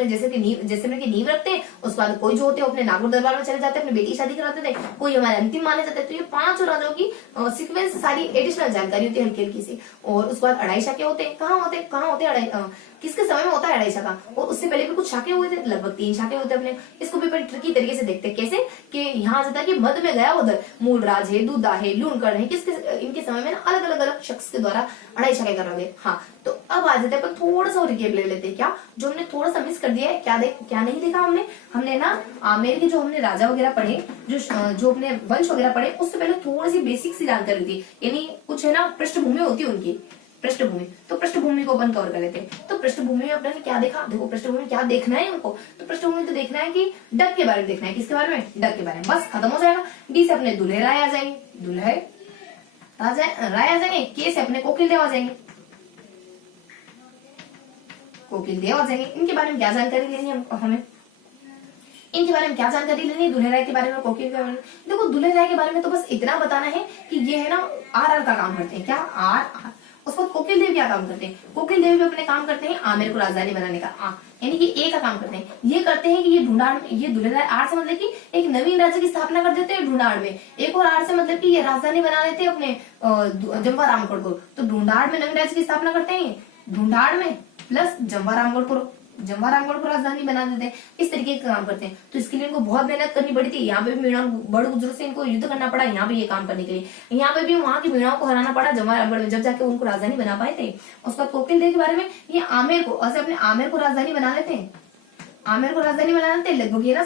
की नींव रखते हैं। उसके बाद कोई जो होते हैं अपने नागौर दरबार में चले जाते हैं, अपनी बेटी की शादी कराते थे, कोई हमारे अंतिम माने जाते हैं। तो ये 5 राजाओं की सीक्वेंस सारी एडिशनल जानकारी होती है हल्की हल्की सी। और उसके बाद अढ़ाई शाखे होते हैं। कहाँ होते हैं किसके समय में होता है अढ़ाई शाखा, और उससे पहले भी कुछ शाखे हुए थे, लगभग 3 शाखे होते हैं अपने। इसको भी ट्रिकी तरीके से देखते हैं, कैसे कि यहाँ जाता है कि मध्य में गया उधर मूलराज है, दूधा है, लूणकर्ण है, इनके समय में ना अलग अलग शख्स के द्वारा अढ़ाई शाखे करवा गए। हाँ, तो अब आ जाते हैं पर थोड़ा सा रिकेप ले लेते हैं, क्या जो हमने थोड़ा सा मिस कर दिया है, क्या नहीं देखा हमने ना आमेर के जो हमने राजा वगैरह पढ़े, जो अपने वंश वगैरह पढ़े, उससे पहले थोड़ी सी बेसिक सी जानकारी थी, यानी कुछ है ना पृष्ठभूमि होती है उनकी, पृष्ठभूमि। तो पृष्ठभूमि को अपन कवर कर लेते हैं। तो पृष्ठभूमि में अपने क्या देखा, देखो पृष्ठभूमि में क्या देखना है उनको, तो पृष्ठभूमि तो देखना है कि डक के बारे में देखना है। किसके बारे में, डक के बारे में। बस खत्म हो जाएगा। डी से अपने दुल्हे राय आ जाएंगे, दुल्हे राय आ जाएंगे। के से अपने कोकिल देव आ जाएंगे, कोकिल देव आ जाएंगे। इनके बारे में क्या जानकारी लेनी है हमें, इनके बारे में क्या जानकारी लेनी है, दुल्हे राय के बारे में, कोकिल के बारे में। देखो दुल्हे राय के बारे में तो बस इतना बताना है कि ये है ना आर का काम करते हैं। क्या आर। उसको कोकिल देव क्या काम करते हैं, कोकिल देव भी अपने काम करते हैं आमेर को राजधानी बनाने का, यानी कि ए का काम करते हैं। ये करते हैं कि ये दुल्हे राय आर से मतलब कि एक नवीन राज्य की स्थापना कर देते हैं ढूंढाड़ में। एक और आर से मतलब कि ये राजधानी बना देते हैं अपने जम्वा रामगढ़ को। तो ढूंढाड़ में नवीन राज्य की स्थापना करते हैं, ढूंढाड़ में प्लस जम्वा रामगढ़ को राजधानी बना देते हैं। इस तरीके का काम करते हैं। तो इसके लिए इनको बहुत मेहनत करनी पड़ी थी। यहाँ पे भी मीणाओं बड़ गुजरों से इनको युद्ध करना पड़ा, यहाँ पे ये काम करने के लिए। यहाँ पे भी वहां की मीणाओं को हराना पड़ा जम्वा रामगढ़ में, जब जाके उनको राजधानी बना पाए थे। उसका कोकिल देव के बारे में, ये आमेर को अपने आमेर को राजधानी बना लेते हैं। आमेर को राजधानी बना लेते हैं लगभग ये ना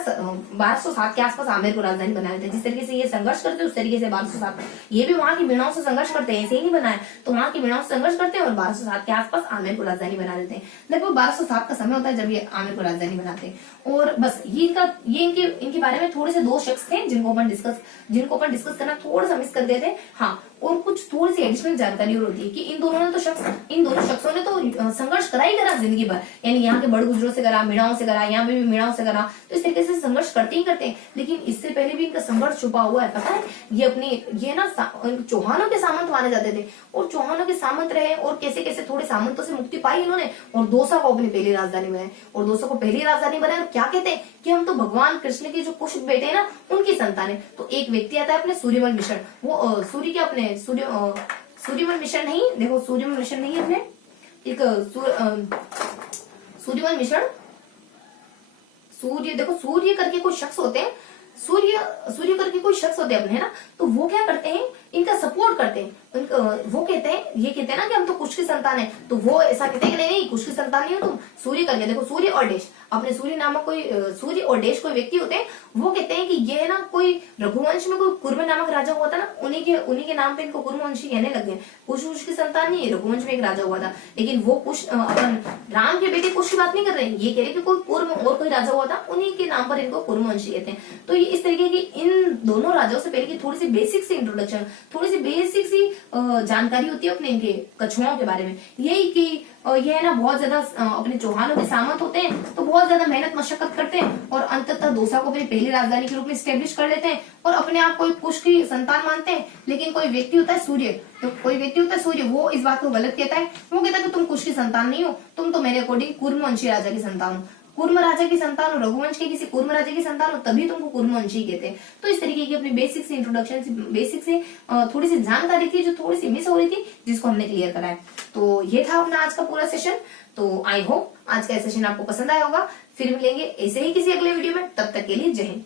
1207 के आसपास आमेर को राजधानी बना लेते हैं। जिस तरीके से ये संघर्ष करते हैं उस तरीके से 1207 ये भी वहां की मीणाओं से संघर्ष करते हैं, ऐसे ही नहीं बनाया। तो वहां की मीणाओं से संघर्ष करते हैं और 1207 के आसपास आमेर को राजधानी बना लेते हैं। लगभग 1207 का समय होता है जब ये आमेर को राजधानी बनाते हैं। और बस ये इनके बारे में थोड़े से 2 शख्स थे जिनको अपन डिस्कस करना थोड़ा सा मिस कर गए थे। हाँ, और कुछ थोड़ी सी एडिशनल जानकारी और होती है कि इन दोनों शख्सों ने तो संघर्ष करा ही करा जिंदगी भर, यानी यहाँ के बड़ गुजरों से करा, मीणाओं से करा, यहाँ पे भी मीणाओं से करा, तो इस तरीके से संघर्ष करते ही करते हैं। लेकिन इससे पहले भी इनका संघर्ष छुपा हुआ है, पता है। ये ना चौहानों के सामंत माने जाते थे और चौहानों के सामंत रहे और कैसे कैसे थोड़े सामंतों से मुक्ति पाई इन्होंने और दौसा को अपनी पहली राजधानी बनाई। और दौसा को पहली राजधानी बनाई और क्या कहते हैं कि हम तो भगवान कृष्ण के जो कुछ बेटे हैं ना उनकी संतान है। तो एक व्यक्ति आता है अपने सूर्यमल मिश्रण, वो सूर्य के अपने सूर्यमल मिश्रण नहीं, देखो सूर्यमल मिश्रण नहीं अपने एक सूर्यमल मिश्रण, सूर्य, देखो सूर्य करके कोई शख्स होते हैं, सूर्य करके कोई शख्स होते हैं अपने, है ना। तो वो क्या करते हैं, इनका सपोर्ट करते हैं। वो कहते हैं, ये कहते हैं ना कि हम तो कुश की संतान है, तो वो ऐसा कहते हैं कि नहीं कुश की संतान नहीं हो तुम, सूर्य करके, देखो सूर्य और देश, अपने सूर्य नामक कोई सूर्य और देश कोई व्यक्ति होते हैं, वो कहते हैं कि ये ना कोई रघुवंश में कोई कुर्म नामक राजा हुआ था ना, उन्हीं के नाम पे इनको कुर्मवंशी कहने लग गए। कुश की संतान नहीं, रघुवंश में एक राजा हुआ था, लेकिन वो कुश अपन राम के बेटे कुश की बात नहीं कर रहे हैं, ये कह रहे कि कोई कुर्म और कोई राजा हुआ था, उन्हीं के नाम पर इनको कुर्मवंशी कहते हैं। तो ये इस तरीके की इन दोनों राजाओं से पहले की थोड़ी सी बेसिक सी इंट्रोडक्शन, थोड़ी सी बेसिक सी जानकारी होती है अपने इनके कछुओं के बारे में, यही कि ये है ना बहुत ज्यादा अपने चौहानों के सामंत होते हैं, तो बहुत ज्यादा मेहनत मशक्कत करते हैं और अंततः दौसा को अपनी पहली राजधानी के रूप में स्टेब्लिश कर लेते हैं और अपने आप को कुश की संतान मानते हैं। लेकिन कोई व्यक्ति होता है सूर्य, तो कोई व्यक्ति होता है सूर्य, वो इस बात को गलत कहता है, वो कहता है कि तुम कुश की संतान नहीं हो, तुम तो मेरे अकॉर्डिंग कुर्मवंशी राजा की संतान हो, कुर्म राजा की संतान हो, रघुवंश के किसी कुर्म राजा की संतान हो, तभी तुमको कुर्मवंशी कहते हैं। तो इस तरीके की अपनी बेसिक से इंट्रोडक्शन, बेसिक से थोड़ी सी जानकारी थी जो थोड़ी सी मिस हो रही थी, जिसको हमने क्लियर कराया। तो ये था अपना आज का पूरा सेशन। तो आई होप आज का सेशन आपको पसंद आया होगा। फिर मिलेंगे ऐसे ही किसी अगले वीडियो में, तब तक के लिए जय हिंद।